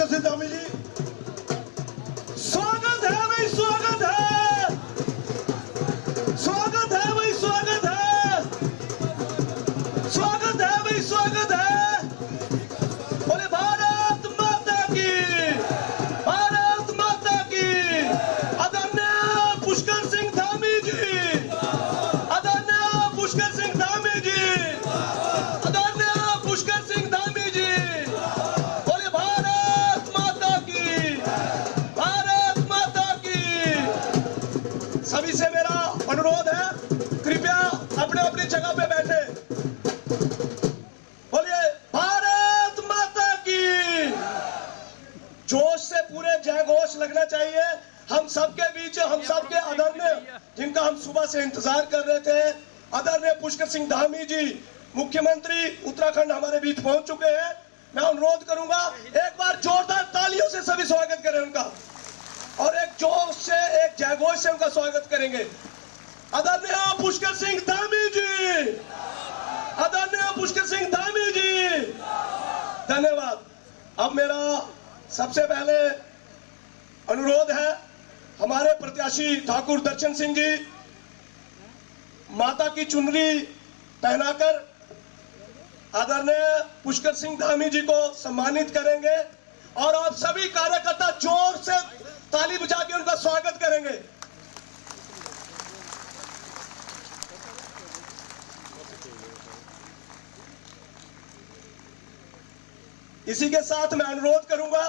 पुष्कर सिंह धामी जी, स्वागत है भाई, स्वागत है, स्वागत है भाई, स्वागत है, स्वागत है भाई, स्वागत है। बोले भारत माता की, भारत माता की। आदरणीय पुष्कर सिंह धामी जी, आदरणीय पुष्कर सिंह धामी जी, आदरणीय पुष्कर सिंह धामी जी। बोले भारत माता की, भारत माता की। सभी से मेरा अनुरोध है, कृपया अपने अपनी जगह पे बैठे। बोलिए भारत माता की। जोश से पूरे जय घोष लगना चाहिए। हम सबके बीच, हम सबके आदरणीय, जिनका हम सुबह से इंतजार कर रहे थे, आदरणीय पुष्कर सिंह धामी जी मुख्यमंत्री उत्तराखंड हमारे बीच पहुंच चुके हैं। मैं अनुरोध करूंगा, एक बार जोरदार तालियों से सभी स्वागत करें उनका, और एक जोश से, एक जयघोष से उनका स्वागत करेंगे। आदरणीय पुष्कर सिंह धामी जी, आदरणीय पुष्कर सिंह धामी जी, धन्यवाद। अब मेरा सबसे पहले अनुरोध है, हमारे प्रत्याशी ठाकुर दर्शन सिंह जी माता की चुनरी पहनाकर आदरणीय पुष्कर सिंह धामी जी को सम्मानित करेंगे, और आप सभी कार्यकर्ता जोर से ताली बजा के उनका स्वागत करेंगे। इसी के साथ मैं अनुरोध करूंगा,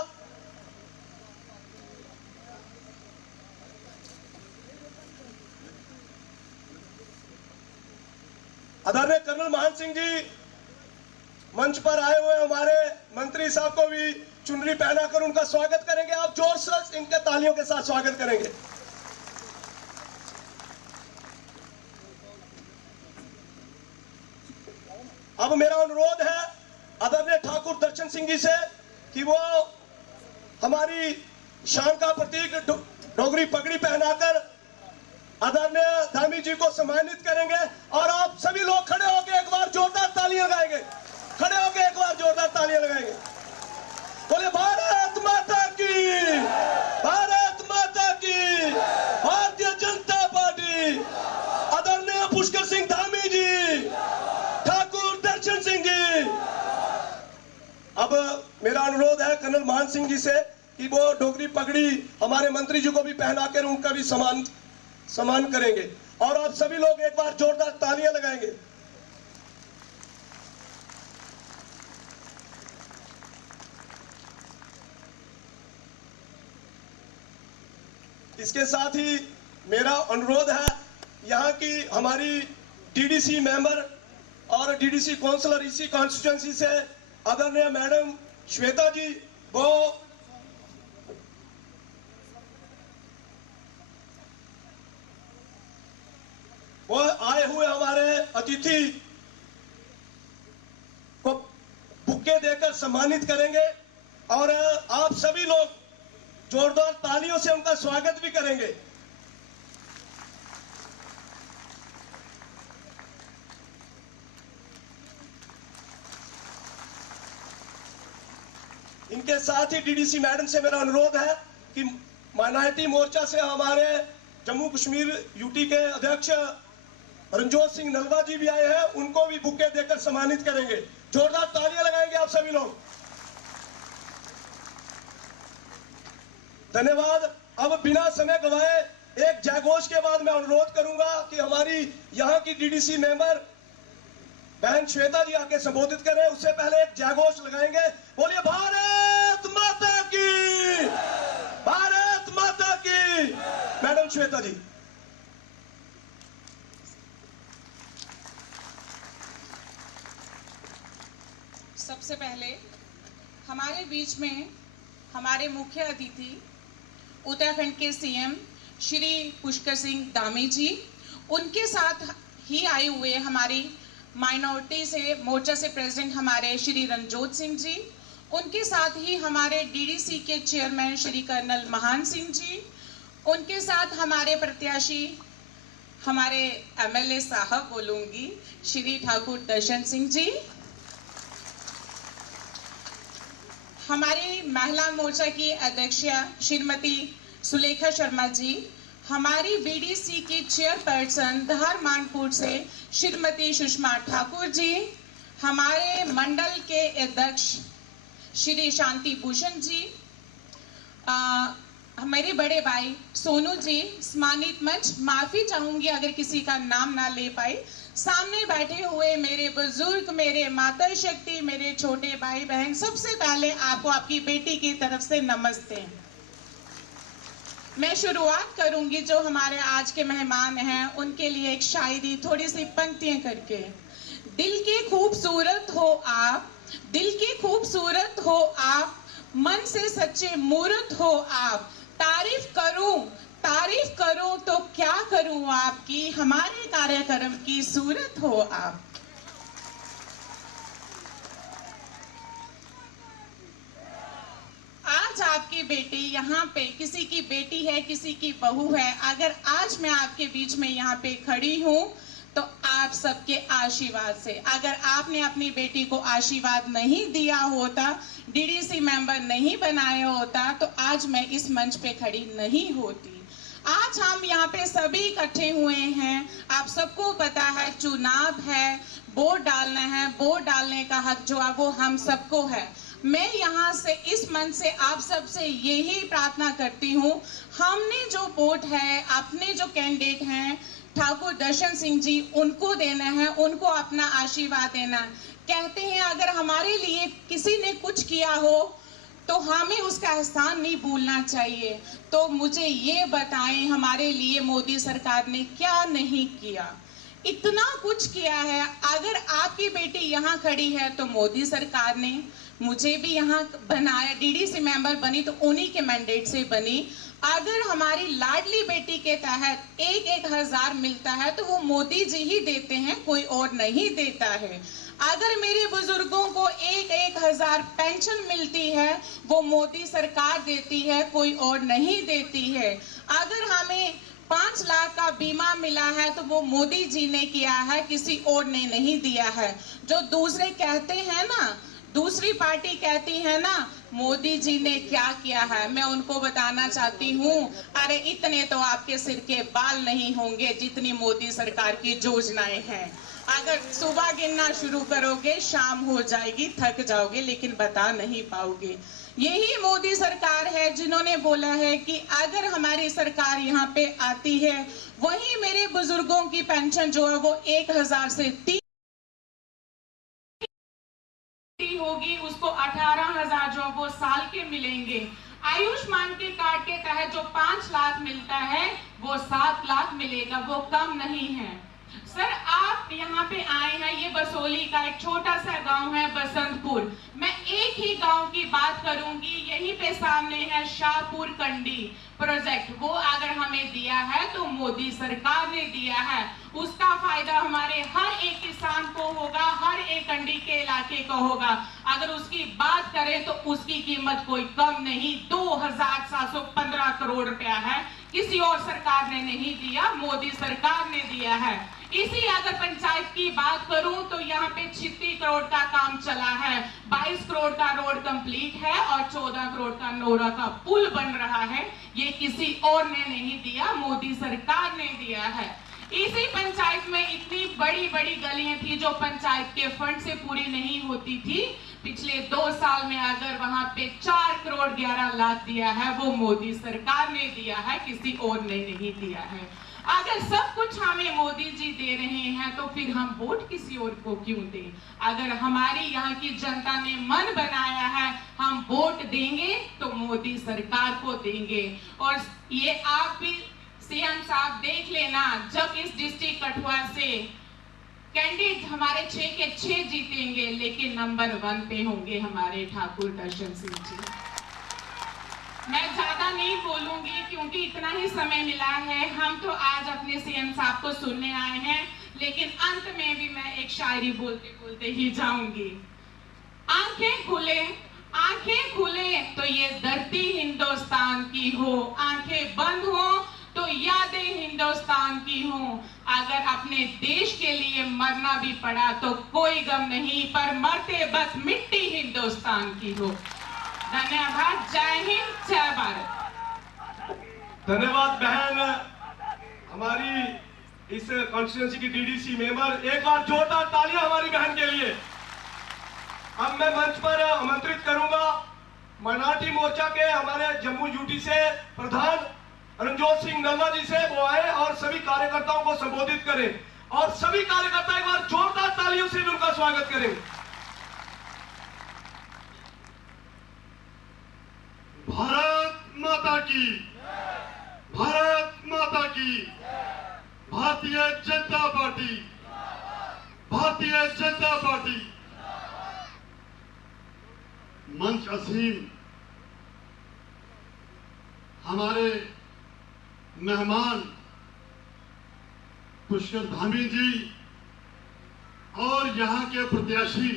आदरणीय कर्नल महान सिंह जी मंच पर आए हुए हमारे मंत्री साहब को भी चुनरी पहनाकर उनका स्वागत करेंगे। आप जोर से इनके तालियों के साथ स्वागत करेंगे। अब मेरा अनुरोध है आदरणीय ठाकुर दर्शन सिंह जी से कि वो हमारी शान का प्रतीक डोगरी पगड़ी पहनाकर आदरणीय धामी जी को सम्मानित करेंगे। और आप सभी लोग खड़े होकर एक बार जोरदार तालियां लगाएंगे, खड़े होकर एक बार जोरदार तालियां लगाएंगे। बोले भारत माता की, भारत माता की, भारतीय जनता पार्टी। आदरणीय पुष्कर सिंह धामी जी, ठाकुर दर्शन सिंह जी। अब मेरा अनुरोध है कर्नल मान सिंह जी से कि वो डोगरी पगड़ी हमारे मंत्री जी को भी पहनाकर उनका भी सम्मान करेंगे, और आप सभी लोग एक बार जोरदार तालियां लगाएंगे। इसके साथ ही मेरा अनुरोध है, यहाँ की हमारी डीडीसी मेंबर और डीडीसी काउंसलर इसी कॉन्स्टिट्यूएंसी से आदरणीय मैडम श्वेता जी, वो आए हुए हमारे अतिथि को बुके देकर सम्मानित करेंगे, और आप सभी लोग जोरदार तालियों से उनका स्वागत भी करेंगे। इनके साथ ही डीडीसी मैडम से मेरा अनुरोध है कि माइनॉरिटी मोर्चा से हमारे जम्मू कश्मीर यूटी के अध्यक्ष रणजोत सिंह नलवा जी भी आए हैं, उनको भी बुके देकर सम्मानित करेंगे। जोरदार तालियां लगाएंगे आप सभी लोग। धन्यवाद। अब बिना समय गवाए एक जयघोष के बाद मैं अनुरोध करूंगा कि हमारी यहाँ की डीडीसी मेंबर बहन श्वेता जी आके संबोधित करें। उससे पहले एक जयघोष लगाएंगे। बोलिए भारत माता की, भारत माता की। मैडम श्वेता जी। सबसे पहले हमारे बीच में हमारे मुख्य अतिथि उत्तराखंड के सीएम श्री पुष्कर सिंह धामी जी, उनके साथ ही आए हुए हमारी माइनॉरिटी से मोर्चा से प्रेसिडेंट हमारे श्री रणजोत सिंह जी, उनके साथ ही हमारे डीडीसी के चेयरमैन श्री कर्नल महान सिंह जी, उनके साथ हमारे प्रत्याशी हमारे एमएलए साहब बोलूंगी श्री ठाकुर दर्शन सिंह जी, हमारी महिला मोर्चा की अध्यक्ष श्रीमती सुलेखा शर्मा जी, हमारी बीडीसी की चेयरपर्सन धार मानपुर से श्रीमती सुषमा ठाकुर जी, हमारे मंडल के अध्यक्ष श्री शांति भूषण जी, हमारे बड़े भाई सोनू जी, सम्मानित मंच, माफी चाहूंगी अगर किसी का नाम ना ले पाई, सामने बैठे हुए मेरे बुजुर्ग, मेरे माता शक्ति, मेरे छोटे भाई बहन, सबसे पहले आपको आपकी बेटी की तरफ से नमस्ते। मैं शुरुआत करूंगी जो हमारे आज के मेहमान हैं उनके लिए एक शायरी, थोड़ी सी पंक्तियां करके। दिल के खूबसूरत हो आप, दिल के खूबसूरत हो आप, मन से सच्चे मूर्त हो आप, तारीफ करूं तो क्या करूं आपकी, हमारे कार्यक्रम की सूरत हो आप। आज आपकी बेटी यहाँ पे, किसी की बेटी है, किसी की बहू है, अगर आज मैं आपके बीच में यहाँ पे खड़ी हूँ तो आप सबके आशीर्वाद से। अगर आपने अपनी बेटी को आशीर्वाद नहीं दिया होता, डीडीसी मेंबर नहीं बनाया होता, तो आज मैं इस मंच पे खड़ी नहीं होती। आज हम यहाँ पे सभी इकट्ठे हुए हैं, आप सबको पता है चुनाव है, वोट डालना है, वोट डालने का हक जो है वो हम सबको है। मैं यहाँ से, इस मंच से आप सबसे यही प्रार्थना करती हूँ, हमने जो वोट है, अपने जो कैंडिडेट हैं ठाकुर दर्शन सिंह जी, उनको देना है, उनको अपना आशीर्वाद देना। कहते हैं अगर हमारे लिए किसी ने कुछ किया हो तो हमें उसका एहसान नहीं भूलना चाहिए। तो मुझे ये बताएं हमारे लिए मोदी सरकार ने क्या नहीं किया। इतना कुछ किया है। अगर आपकी बेटी यहाँ खड़ी है तो मोदी सरकार ने, मुझे भी यहाँ बनाया, डीडीसी मेंबर बनी तो उन्हीं के मैंडेट से बनी। अगर हमारी लाडली बेटी के तहत 1,000 मिलता है तो वो मोदी जी ही देते हैं, कोई और नहीं देता है। अगर मेरे बुजुर्गों को 1,000 पेंशन मिलती है वो मोदी सरकार देती है, कोई और नहीं देती है। अगर हमें 5 लाख का बीमा मिला है तो वो मोदी जी ने किया है, किसी और ने नहीं दिया है। जो दूसरे कहते हैं ना, दूसरी पार्टी कहती है ना मोदी जी ने क्या किया है, मैं उनको बताना चाहती हूँ, अरे इतने तो आपके सिर के बाल नहीं होंगे जितनी मोदी सरकार की योजनाएं हैं। अगर सुबह गिनना शुरू करोगे शाम हो जाएगी, थक जाओगे, लेकिन बता नहीं पाओगे। यही मोदी सरकार है जिन्होंने बोला है कि अगर हमारी सरकार यहाँ पे आती है, वही मेरे बुजुर्गों की पेंशन जो है वो 1,000 से 3 होगी, उसको 18,000 जो वो साल के मिलेंगे। आयुष्मान के कार्ड के तहत जो 5 लाख मिलता है वो 7 लाख मिलेगा, वो कम नहीं है। सर आप यहाँ पे आए हैं, ये बसोली का एक छोटा सा गांव है बसंतपुर। मैं एक ही गांव की बात करूंगी, यहीं पे सामने है शाहपुर कंडी प्रोजेक्ट। वो अगर हमें दिया है तो मोदी सरकार ने दिया है, उसका फायदा हमारे हर एक किसान को होगा, हर एक कंडी के इलाके को होगा। अगर उसकी बात करें तो उसकी कीमत कोई कम नहीं, 2,715 करोड़ रुपया है, किसी और सरकार ने नहीं दिया, मोदी सरकार ने दिया है। इसी अगर पंचायत की बात करूं तो यहाँ पे 36 करोड़ का काम चला है, 22 करोड़ का रोड कंप्लीट है और 14 करोड़ का नोरा का पुल बन रहा है। ये किसी और ने नहीं दिया, मोदी सरकार ने दिया है। इसी पंचायत में इतनी बड़ी बड़ी गलियां थी जो पंचायत के फंड से पूरी नहीं होती थी। पिछले 2 साल में अगर वहां पे 4 करोड़ 11 लाख दिया है, वो मोदी सरकार ने दिया है, किसी और ने नहीं दिया है। अगर सब कुछ हमें मोदी जी दे रहे हैं तो फिर हम वोट किसी और को क्यों दें? अगर हमारी यहाँ की जनता ने मन बनाया है हम वोट देंगे तो मोदी सरकार को देंगे। और ये आप भी सीएम साहब देख लेना, जब इस डिस्ट्रिक्ट कठुआ से कैंडिडेट हमारे 6 के 6 जीतेंगे, लेकिन नंबर 1 पे होंगे हमारे ठाकुर दर्शन सिंह जी। मैं ज्यादा नहीं बोलूंगी क्योंकि इतना ही समय मिला है। हम तो आज अपने सीएम साहब को सुनने आए हैं, लेकिन अंत में भी मैं एक शायरी बोलते बोलते ही जाऊंगी। आंखें खुले तो ये धरती हिंदुस्तान की हो, आंखें बंद हो तो यादें हिंदुस्तान की हो। अगर अपने देश के लिए मरना भी पड़ा तो कोई गम नहीं, पर मरते बस मिट्टी हिंदुस्तान की हो। धन्यवाद। जय हिंद, जय भारत। धन्यवाद बहन, हमारी इस कॉन्स्टिट्यूंसी की डीडीसी मेंबर। एक बार जोरदार तालियां हमारी बहन के लिए। अब मैं मंच पर आमंत्रित करूंगा माइनॉरिटी मोर्चा के हमारे जम्मू यूटी से प्रधान रणजोत सिंह नल्ला जी से, वो आए और सभी कार्यकर्ताओं को संबोधित करें, और सभी कार्यकर्ता एक बार जोरदार तालियों से भी उनका स्वागत करें। भारत माता की, भारत माता की, भारतीय जनता पार्टी, भारतीय जनता पार्टी। मंच असीम हमारे मेहमान पुष्कर धामी जी और यहाँ के प्रत्याशी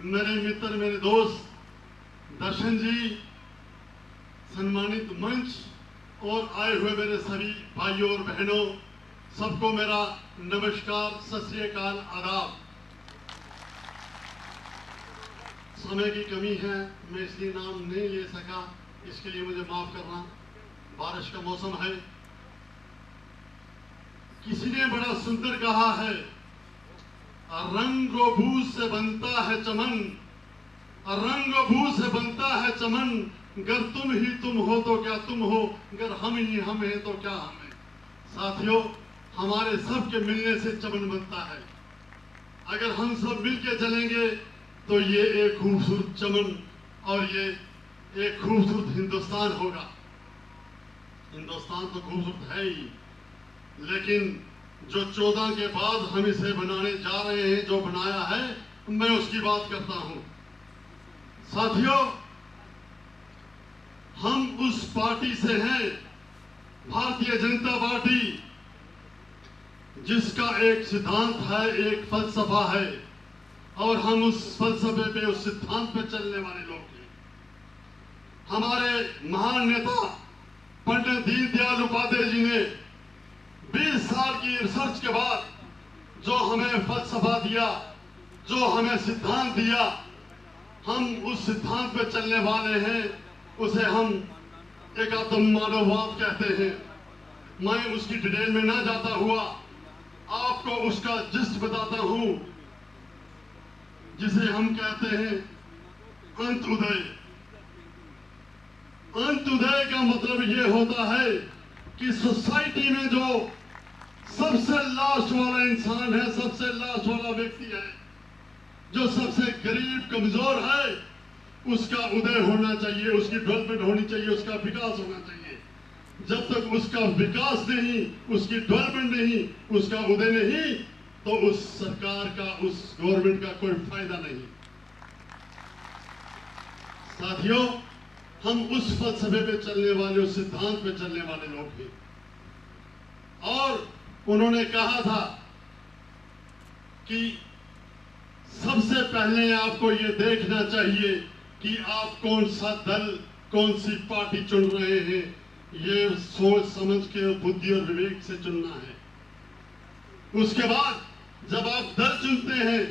मेरे मित्र, मेरे दोस्त दर्शन जी, सम्मानित मंच और आए हुए मेरे सभी भाइयों और बहनों, सबको मेरा नमस्कार, सत श्री अकाल, आदाब। समय की कमी है, मैं इसलिए नाम नहीं ले सका, इसके लिए मुझे माफ करना। बारिश का मौसम है। किसी ने बड़ा सुंदर कहा है, रंग और बूझ से बनता है चमन, रंग और बूझ से बनता है चमन, गर तुम ही तुम हो तो क्या तुम हो, गर हम ही हम हैं तो क्या हम हैं। साथियों, हमारे सब के मिलने से चमन बनता है। अगर हम सब मिलके चलेंगे तो ये एक खूबसूरत चमन और ये एक खूबसूरत हिंदुस्तान होगा। हिंदुस्तान तो खूबसूरत है ही, लेकिन जो 14 के बाद हम इसे बनाने जा रहे हैं, जो बनाया है, मैं उसकी बात करता हूं। साथियों, हम उस पार्टी से हैं, भारतीय जनता पार्टी, जिसका एक सिद्धांत है, एक फलसफा है, और हम उस फलसफे पे, उस सिद्धांत पे चलने वाले लोग हैं। हमारे महान नेता पंडित दीनदयाल उपाध्याय जी ने 20 साल की रिसर्च के बाद जो हमें फलसफा दिया, जो हमें सिद्धांत दिया, हम उस सिद्धांत पे चलने वाले हैं। उसे हम एकात्म मानववाद कहते हैं। मैं उसकी डिटेल में ना जाता हुआ आपको उसका जिस्ट बताता हूं, जिसे हम कहते हैं अंत्योदय। अंत्योदय का मतलब यह होता है कि सोसाइटी में जो सबसे लास्ट वाला इंसान है, सबसे लास्ट वाला व्यक्ति है, जो सबसे गरीब कमजोर है, उसका उदय होना चाहिए, उसकी डेवलपमेंट होनी चाहिए, उसका विकास होना चाहिए। जब तक उसका विकास नहीं, उसकी डेवलपमेंट नहीं, उसका उदय नहीं, तो उस सरकार का, उस गवर्नमेंट का कोई फायदा नहीं। साथियों, हम उस फलसफे पे चलने वाले, उस सिद्धांत पे चलने वाले लोग हैं। और उन्होंने कहा था कि सबसे पहले आपको ये देखना चाहिए कि आप कौन सा दल, कौन सी पार्टी चुन रहे हैं। ये सोच समझ के, बुद्धि और विवेक से चुनना है। उसके बाद जब आप दल चुनते हैं,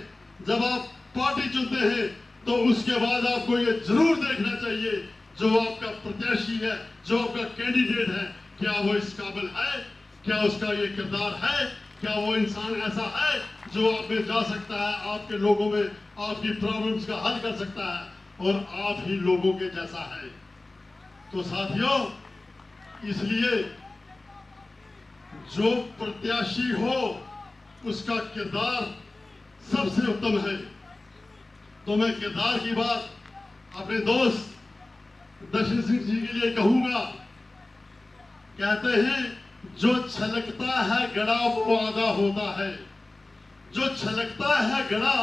जब आप पार्टी चुनते हैं, तो उसके बाद आपको ये जरूर देखना चाहिए जो आपका प्रत्याशी है, जो आपका कैंडिडेट है, क्या वो इस काबिल है, क्या उसका ये किरदार है, क्या वो इंसान ऐसा है जो आप में जा सकता है, आपके लोगों में आपकी प्रॉब्लम्स का हल कर सकता है, और आप ही लोगों के जैसा है। तो साथियों, इसलिए जो प्रत्याशी हो, उसका किरदार सबसे उत्तम है। तो मैं किरदार की बात अपने दोस्त दर्शन सिंह जी के लिए कहूंगा। कहते हैं, जो छलकता है गड़ा वो आधा होता है। जो छलकता है गड़ा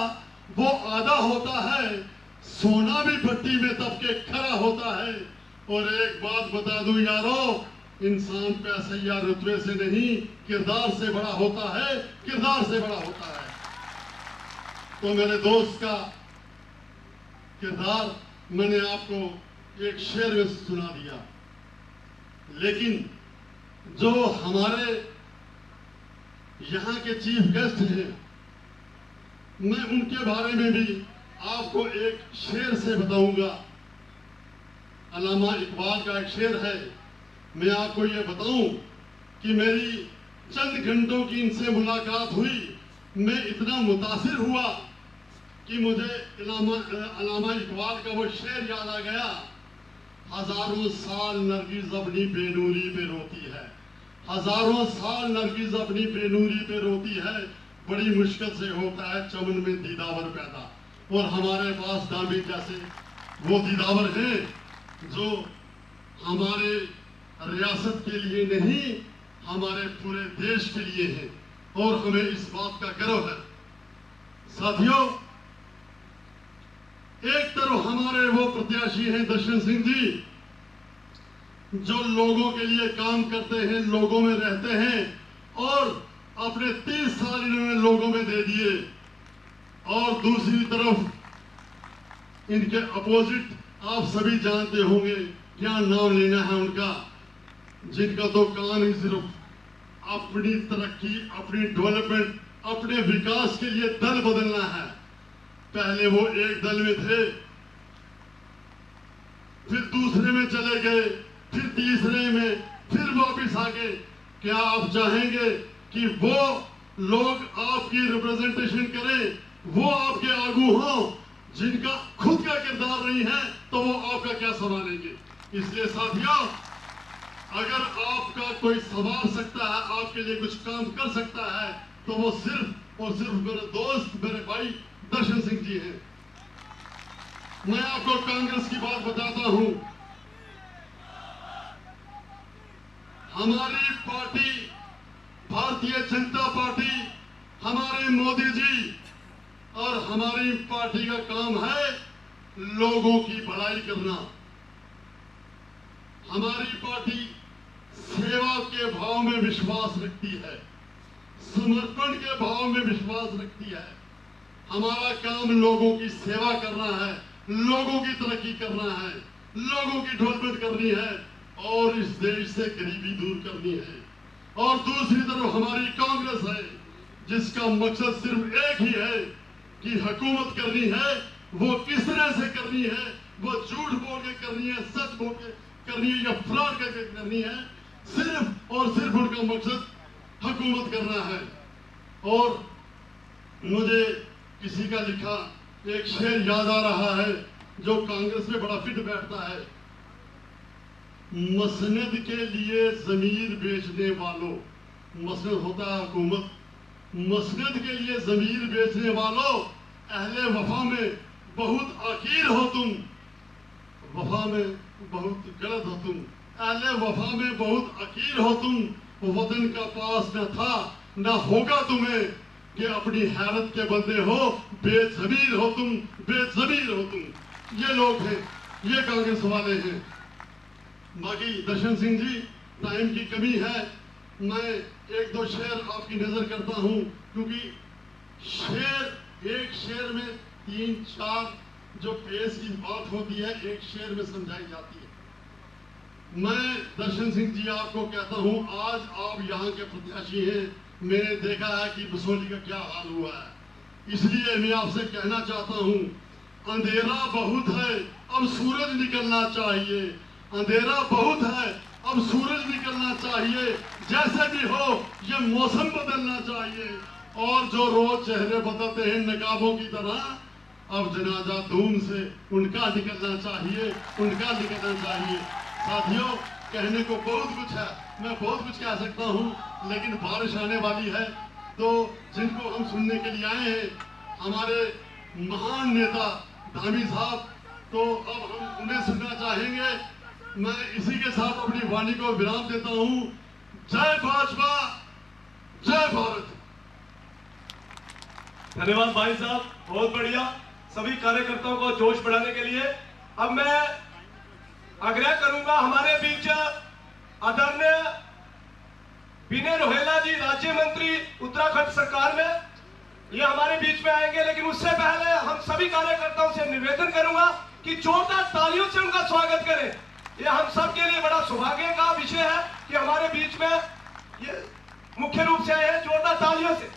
वो आधा होता है। सोना भी भट्टी में तब के खरा होता है। और एक बात बता दूं यारो, इंसान पैसे या रुतबे से नहीं, किरदार से बड़ा होता है, किरदार से बड़ा होता है। तो मेरे दोस्त का किरदार मैंने आपको एक शेर में सुना दिया, लेकिन जो हमारे यहाँ के चीफ गेस्ट हैं, मैं उनके बारे में भी आपको एक शेर से बताऊंगा। अल्लामा इकबाल का एक शेर है। मैं आपको ये बताऊं कि मेरी चंद घंटों की इनसे मुलाकात हुई, मैं इतना मुतासिर हुआ कि मुझे अल्लामा इकबाल का वो शेर याद आ गया, हजारों साल नरगिस अपनी बेनूरी पे रोती है, हजारों साल नरगिस अपनी बेनूरी पे रोती है, बड़ी मुश्किल से होता है चमन में दीदावर पैदा। और हमारे पास दामी जैसे वो दीदावर हैं जो हमारे रियासत के लिए नहीं, हमारे पूरे देश के लिए हैं, और हमें इस बात का गर्व है। साथियों, एक तरफ हमारे वो प्रत्याशी हैं दर्शन सिंह जी, जो लोगों के लिए काम करते हैं, लोगों में रहते हैं, और अपने 30 साल इन्होंने लोगों में दे दिए। और दूसरी तरफ इनके अपोजिट आप सभी जानते होंगे, क्या नाम लेना है उनका, जिनका तो काम ही सिर्फ अपनी तरक्की, अपनी डेवलपमेंट, अपने विकास के लिए दल बदलना है। पहले वो एक दल में थे, फिर दूसरे में चले गए, फिर तीसरे में, फिर वापिस आ गए। क्या आप चाहेंगे कि वो लोग आपकी रिप्रेजेंटेशन करें, वो आपके आगू हों, जिनका खुद का किरदार नहीं है, तो वो आपका क्या संभालेंगे? इसलिए साथियों, अगर आपका कोई संभाल सकता है, आपके लिए कुछ काम कर सकता है, तो वो सिर्फ और सिर्फ मेरे दोस्त, मेरे भाई दर्शन सिंह जी हैं। मैं आपको कांग्रेस की बात बताता हूं। हमारी पार्टी भारतीय जनता पार्टी, हमारे मोदी जी और हमारी पार्टी का काम है लोगों की भलाई करना। हमारी पार्टी सेवा के भाव में विश्वास रखती है, समर्पण के भाव में विश्वास रखती है। हमारा काम लोगों की सेवा करना है, लोगों की तरक्की करना है, लोगों की डेवलपमेंट करनी है, और इस देश से गरीबी दूर करनी है। और दूसरी तरफ हमारी कांग्रेस है, जिसका मकसद सिर्फ एक ही है कि हुकूमत करनी है। वो किस तरह से करनी है, वो झूठ बोल के करनी है, सच बोल के करनी है, या फ्रॉड करके करनी है, सिर्फ और सिर्फ उनका मकसद हुकूमत करना है। और मुझे किसी का लिखा एक शेर याद आ रहा है, जो कांग्रेस में बड़ा फिट बैठता है। मसनद के लिए जमीर बेचने वालों, मसनद होता है हुकूमत, मसनद के लिए जमीर बेचने वालों, अहले वफा में बहुत आखिर हो तुम, वफा में बहुत गलत हो तुम, अहले वफा में बहुत आखिर हो तुम, वतन का पास न था न होगा तुम्हें, कि अपनी हैरत के बंदे हो, बेजमीर हो तुम, बेजमीर हो तुम। ये लोग हैं, ये कांग्रेस वाले हैं। बाकी दर्शन सिंह जी, टाइम की कमी है, मैं एक दो शेर आपकी नजर करता हूं, क्योंकि शेर, एक शेर में 3-4 जो पेश की बात होती है, एक शेर में समझाई जाती है। मैं दर्शन सिंह जी आपको कहता हूं, आज आप यहाँ के प्रत्याशी हैं, मैंने देखा है कि बसोली का क्या हाल हुआ है, इसलिए मैं आपसे कहना चाहता हूं, अंधेरा बहुत है, अब सूरज निकलना चाहिए, अंधेरा बहुत है, अब सूरज निकलना चाहिए, जैसे भी हो ये मौसम बदलना चाहिए। और जो रोज चेहरे बदलते हैं नकाबों की तरह, अब जनाजा धूम से उनका निकलना चाहिए, उनका निकलना चाहिए। साथियों, कहने को बहुत कुछ है, मैं बहुत कुछ कह सकता हूँ, लेकिन बारिश आने वाली है, तो जिनको हम सुनने के लिए आए हैं, हमारे महान नेता धामी साहब, तो अब हम उन्हें सुनना चाहेंगे। मैं इसी के साथ अपनी वाणी को विराम देता हूँ। जय भाजपा, जय भारत। धन्यवाद भाई साहब, बहुत बढ़िया। सभी कार्यकर्ताओं को जोश बढ़ाने के लिए अब मैं आग्रह करूंगा, हमारे बीच आदरणीय विनय रोहेला जी, राज्य मंत्री उत्तराखंड सरकार में, ये हमारे बीच में आएंगे। लेकिन उससे पहले हम सभी कार्यकर्ताओं से निवेदन करूंगा कि जोरदार तालियों से उनका स्वागत करें। ये हम सब के लिए बड़ा सौभाग्य का विषय है कि हमारे बीच में ये मुख्य रूप से आए हैं। जोरदार तालियों से।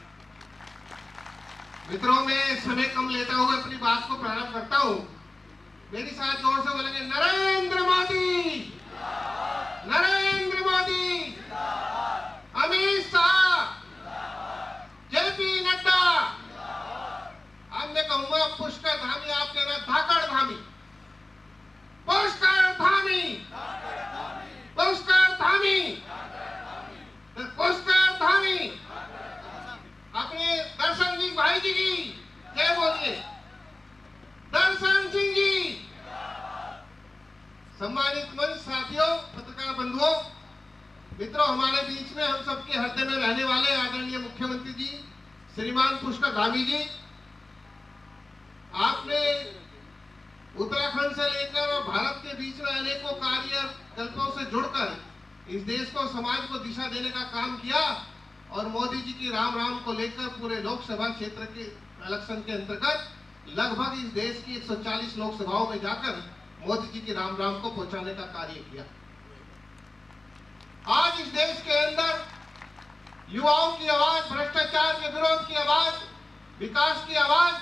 मित्रों, मैं समय कम लेता हुए अपनी बात को प्रारंभ करता हूं। मेरी साथ जोर से बोलेंगे, नरेंद्र मोदी सम्मानित मंच साथियों, पत्रकार बंधुओं, मित्रों, हमारे बीच में हम सबके हृदय में रहने वाले आदरणीय मुख्यमंत्री जी श्रीमान पुष्कर धामी जी, आपने उत्तराखंड से लेकर और भारत के बीच में अनेकों कार्यकल्पों से जुड़कर इस देश को, समाज को दिशा देने का काम किया और मोदी जी की राम राम को लेकर पूरे लोकसभा क्षेत्र के इलेक्शन के अंतर्गत लगभग इस देश की 140 लोकसभाओं में जाकर मोदी जी की राम राम को पहुंचाने का कार्य किया। आज इस देश के अंदर युवाओं की आवाज, भ्रष्टाचार के विरोध की आवाज, विकास की आवाज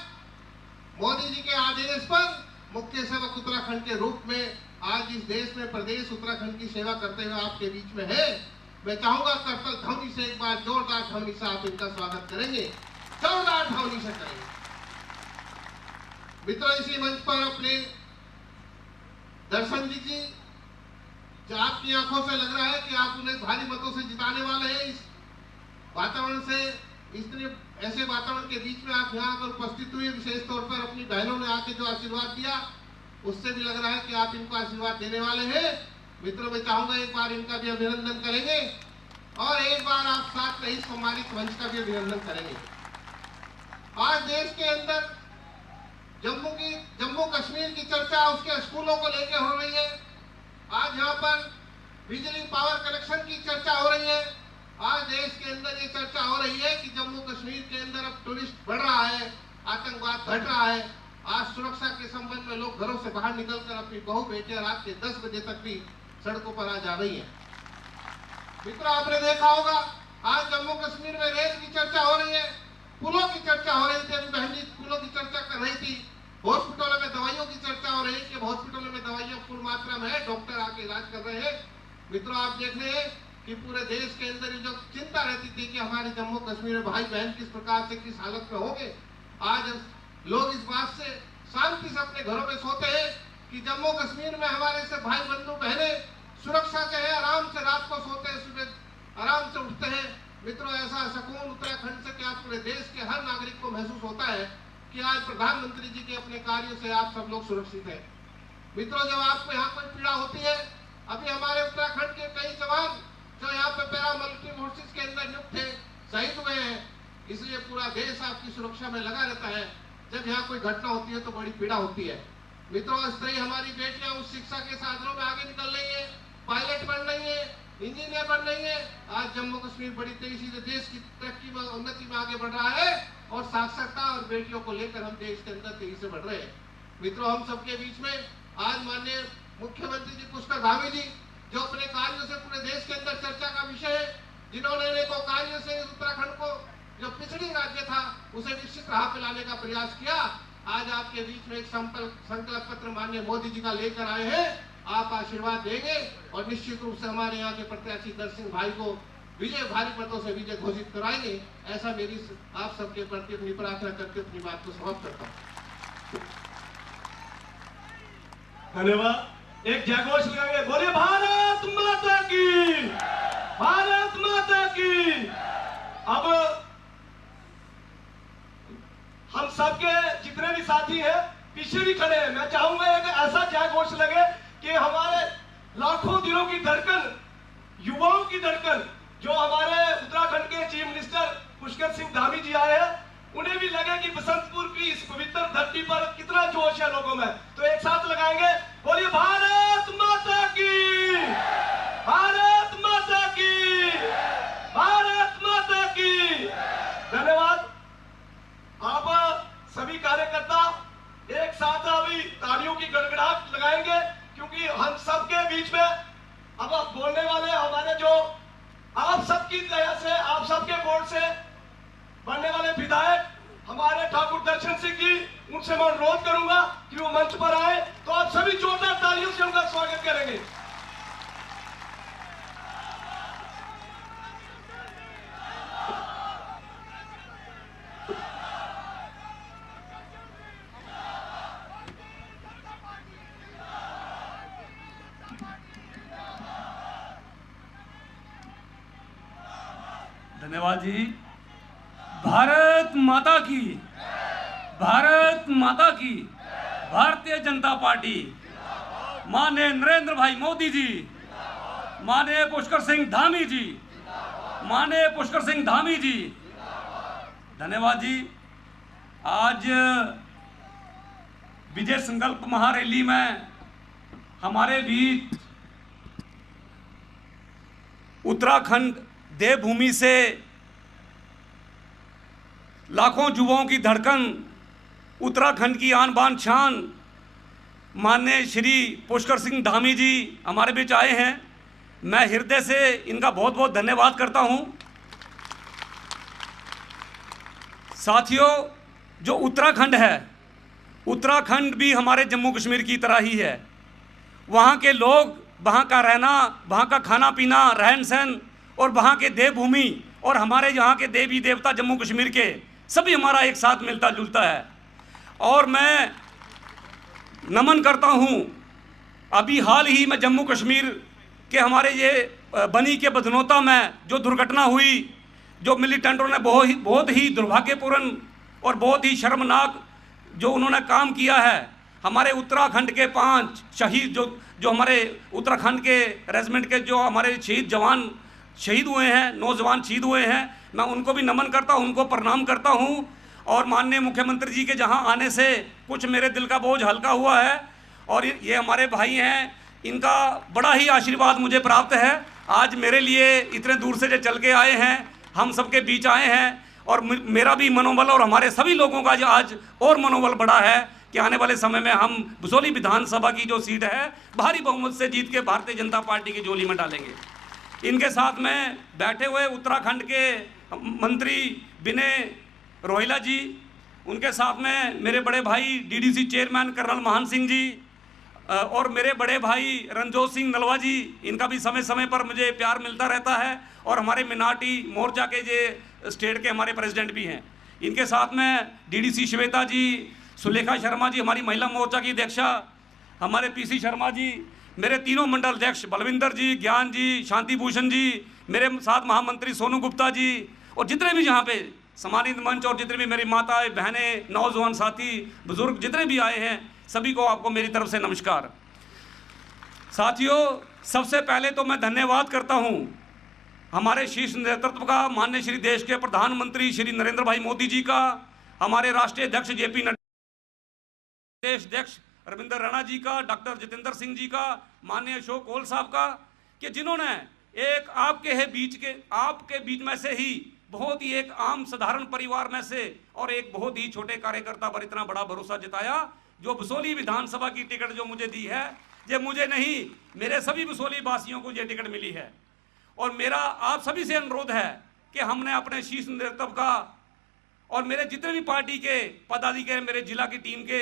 मोदी जी के आदेश पर मुख्य सेवक उत्तराखंड के रूप में आज इस देश में प्रदेश उत्तराखंड की सेवा करते हुए आपके बीच में है। मैं चाहूंगा करतल ध्वनि से एक बार जोरदार ध्वनि से आप इनका स्वागत करेंगे, जोरदार ध्वनि से करेंगे। मित्रों, इसी मंच पर अपने दर्शन जी, जो आपकी आंखों से लग रहा है कि आप उन्हें भारी मतों से जिताने वाले हैं। इस वातावरण से, इतने ऐसे वातावरण के बीच में आप यहाँ पर उपस्थित हुए, विशेष तौर पर अपनी बहनों ने आके जो आशीर्वाद दिया, उससे भी लग रहा है कि आप इनको आशीर्वाद देने वाले हैं। मित्रों, मैं चाहूंगा एक बार इनका भी अभिनंदन करेंगे और एक बार आप साथ में इस सम्मानित मंच का भी अभिनंदन करेंगे। आज देश के अंदर जम्मू कश्मीर की चर्चा उसके स्कूलों को लेकर हो रही है। आज यहाँ पर बिजली पावर कनेक्शन की चर्चा हो रही है। आज देश के अंदर ये चर्चा हो रही है कि जम्मू कश्मीर के अंदर अब टूरिस्ट बढ़ रहा है, आतंकवाद घट रहा है। आज सुरक्षा के संबंध में लोग घरों से बाहर निकलकर अपनी बहू बेटियां रात के 10 बजे तक भी सड़कों पर आ जा रही है। मित्रों, आपने देखा होगा आज जम्मू कश्मीर में रेल की चर्चा हो रही है, पुलों की चर्चा हो रही थी। अभी बहन जी पुलों की चर्चा कर रही थी। हॉस्पिटलों में दवाइयों की चर्चा हो रही है कि हॉस्पिटलों में दवाइयां पूर्ण मात्रा में है, डॉक्टर आके इलाज कर रहे हैं। मित्रों, आप देख रहे हैं कि पूरे देश के अंदर जो चिंता रहती थी कि हमारे जम्मू कश्मीर में भाई बहन किस प्रकार से, किस हालत में होंगे, आज लोग इस बात से शांति से अपने घरों में सोते हैं कि जम्मू कश्मीर में हमारे से भाई बंधु बहने सुरक्षा से है, आराम से रात को सोते हैं, सुबह आराम से उठते हैं। मित्रों, ऐसा सुकून उत्तराखंड से क्या पूरे देश के हर नागरिक को महसूस होता है कि आज प्रधानमंत्री जी के अपने कार्यों से आप सब लोग सुरक्षित हैं। मित्रों, जब आपको यहाँ कोई पीड़ा होती है, अभी हमारे उत्तराखंड के कई जवान जो यहाँ पे पैरामिलिट्री फोर्सेस के अंदर नियुक्त थे, शहीद हुए हैं। इसलिए पूरा देश आपकी सुरक्षा में लगा रहता है। जब यहाँ कोई घटना होती है तो बड़ी पीड़ा होती है। मित्रों, इस तरह हमारी बेटियां उस शिक्षा के साधनों में आगे निकल रही है, पायलट बन रही है, इंजीनियर बन रही है। आज जम्मू कश्मीर बड़ी तेजी से देश की तरक्की में, उन्नति में आगे बढ़ रहा है और साक्षरता और बेटियों को लेकर हम देश के अंदर तेजी से बढ़ रहे हैं। मित्रों, हम सबके बीच में आज माननीय मुख्यमंत्री जी पुष्कर धामी जी, जो अपने कार्यों से पूरे देश के अंदर चर्चा का विषय है, जिन्होंने अनेकों कार्यों से उत्तराखंड को, जो पिछड़ी राज्य था, उसे निश्चित राह पे लाने का प्रयास किया। आज आपके बीच में एक संकल्प पत्र माननीय मोदी जी का लेकर आए हैं। आप आशीर्वाद देंगे और निश्चित रूप से हमारे यहाँ के प्रत्याशी दर्शन भाई को विजय, भारी मतों से विजय घोषित कराएंगे। ऐसा मेरी आप सबके प्रति अपनी प्रार्थना करके अपनी बात को समाप्त करता हूँ। धन्यवाद। एक जयघोष लगाएंगे, बोलिए भारत माता की, भारत माता की। अब हम सबके जितने भी साथी हैं पीछे भी खड़े हैं, मैं चाहूंगा एक ऐसा जयघोष लगे कि हमारे लाखों दिलों की धड़कन, युवाओं की धड़कन, जो हमारे उत्तराखंड के चीफ मिनिस्टर पुष्कर सिंह धामी जी आए हैं, उन्हें भी लगे कि बसंतपुर की इस पवित्र धरती पर कितना जोश है लोगों में। तो एक साथ लगाएंगे, बोलिए भारत माता की, भारत माता की, भारत माता की। धन्यवाद। आप सभी कार्यकर्ता एक साथ अभी तालियों की गड़गड़ाहट लगाएंगे, क्योंकि हम सबके बीच में अब बोलने वाले हमारे जो आप सबकी दया से, आप सबके वोट से बनने वाले विधायक हमारे ठाकुर दर्शन सिंह जी, उनसे मैं अनुरोध करूंगा कि वो मंच पर आए। तो आप सभी जोरदार तालियों से उनका स्वागत करेंगे। धन्यवाद जी। भारत माता की, भारत माता की, भारतीय जनता पार्टी। माननीय नरेंद्र भाई मोदी जी, माननीय पुष्कर सिंह धामी जी, माननीय पुष्कर सिंह धामी जी, धन्यवाद जी। आज विजय संकल्प महारैली में हमारे बीच उत्तराखंड देवभूमि से लाखों युवाओं की धड़कन, उत्तराखंड की आन बान शान माननीय श्री पुष्कर सिंह धामी जी हमारे बीच आए हैं। मैं हृदय से इनका बहुत बहुत धन्यवाद करता हूं। साथियों, जो उत्तराखंड है, उत्तराखंड भी हमारे जम्मू कश्मीर की तरह ही है। वहाँ के लोग, वहाँ का रहना, वहाँ का खाना पीना, रहन सहन और वहाँ के देवभूमि और हमारे यहाँ के देवी देवता जम्मू कश्मीर के सभी हमारा एक साथ मिलता जुलता है। और मैं नमन करता हूँ, अभी हाल ही में जम्मू कश्मीर के हमारे ये बनी के बदनौता में जो दुर्घटना हुई, जो मिलिटेंटों ने बहुत ही दुर्भाग्यपूर्ण और बहुत ही शर्मनाक जो उन्होंने काम किया है। हमारे उत्तराखंड के 5 शहीद जो हमारे उत्तराखंड के रेजिमेंट के जो हमारे जवान शहीद हुए हैं, नौजवान शहीद हुए हैं, मैं उनको भी नमन करता हूं, उनको प्रणाम करता हूं। और माननीय मुख्यमंत्री जी के जहां आने से कुछ मेरे दिल का बोझ हल्का हुआ है। और ये हमारे भाई हैं, इनका बड़ा ही आशीर्वाद मुझे प्राप्त है। आज मेरे लिए इतने दूर से जो चल के आए हैं, हम सबके बीच आए हैं, और मेरा भी मनोबल और हमारे सभी लोगों का जो आज और मनोबल बढ़ा है कि आने वाले समय में हम बसोली विधानसभा की जो सीट है भारी बहुमत से जीत के भारतीय जनता पार्टी की झोली में डालेंगे। इनके साथ में बैठे हुए उत्तराखंड के मंत्री विनय रोहिला जी, उनके साथ में मेरे बड़े भाई डीडीसी चेयरमैन कर्नल महान सिंह जी, और मेरे बड़े भाई रणजोत सिंह नलवा जी, इनका भी समय समय पर मुझे प्यार मिलता रहता है। और हमारे मिनाटी मोर्चा के जो स्टेट के हमारे प्रेसिडेंट भी हैं, इनके साथ में डीडीसी श्वेता जी, सुलेखा शर्मा जी हमारी महिला मोर्चा की अध्यक्षा, हमारे पीसी शर्मा जी, मेरे तीनों मंडल अध्यक्ष बलविंदर जी, ज्ञान जी, शांति भूषण जी, मेरे साथ महामंत्री सोनू गुप्ता जी, और जितने भी यहाँ पे सम्मानित मंच और जितने भी मेरी माताएं, बहनें, नौजवान साथी, बुजुर्ग जितने भी आए हैं, सभी को आपको मेरी तरफ से नमस्कार। साथियों, सबसे पहले तो मैं धन्यवाद करता हूँ हमारे शीर्ष नेतृत्व का, माननीय श्री देश के प्रधानमंत्री श्री नरेंद्र भाई मोदी जी का, हमारे राष्ट्रीय अध्यक्ष जेपी नड्डा, प्रदेश अध्यक्ष रविंद्र राणा जी का, डॉक्टर जितेंद्र सिंह जी का, माननीय अशोक ओल साहब का, कि जिन्होंने एक आपके बीच में से ही बहुत ही एक आम साधारण परिवार में से और एक बहुत ही छोटे कार्यकर्ता पर इतना बड़ा भरोसा जताया, जो बसोली विधानसभा की टिकट जो मुझे दी है, ये मुझे नहीं, मेरे सभी बसोली वासियों को ये टिकट मिली है। और मेरा आप सभी से अनुरोध है कि हमने अपने शीर्ष नेतृत्व का और मेरे जितने भी पार्टी के पदाधिकारी, मेरे जिला की टीम के,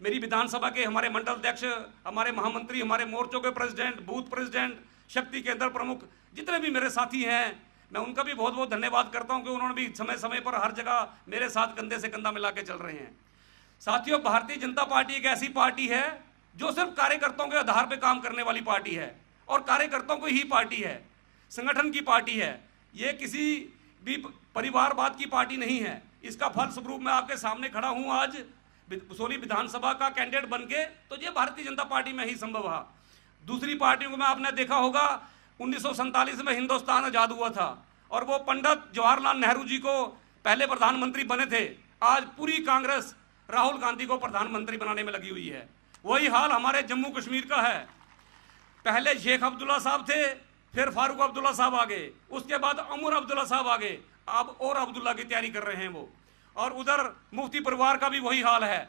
मेरी विधानसभा के हमारे मंडल अध्यक्ष, हमारे महामंत्री, हमारे मोर्चों के प्रेसिडेंट, बूथ प्रेसिडेंट, शक्ति केंद्र प्रमुख, जितने भी मेरे साथी हैं, मैं उनका भी बहुत बहुत धन्यवाद करता हूं कि उन्होंने भी समय समय पर हर जगह मेरे साथ कंधे से कंधा मिला के चल रहे हैं। साथियों, भारतीय जनता पार्टी एक ऐसी पार्टी है जो सिर्फ कार्यकर्ताओं के आधार पर काम करने वाली पार्टी है, और कार्यकर्ताओं की ही पार्टी है, संगठन की पार्टी है। ये किसी भी परिवारवाद की पार्टी नहीं है। इसका फलस्वरूप मैं आपके सामने खड़ा हूं आज बसोली विधानसभा का कैंडिडेट बनके, तो ये भारतीय जनता पार्टी में ही संभव है। दूसरी पार्टियों को में आपने देखा होगा 1947 में हिंदुस्तान आजाद हुआ था, और वो पंडित जवाहरलाल नेहरू जी को पहले प्रधानमंत्री बने थे। आज पूरी कांग्रेस राहुल गांधी को प्रधानमंत्री बनाने में लगी हुई है। वही हाल हमारे जम्मू कश्मीर का है। पहले शेख अब्दुल्ला साहब थे, फिर फारूक अब्दुल्ला साहब आ गए, उसके बाद उमर अब्दुल्ला साहब आ गए, अब और अब्दुल्ला की तैयारी कर रहे हैं वो। और उधर मुफ्ती परिवार का भी वही हाल है।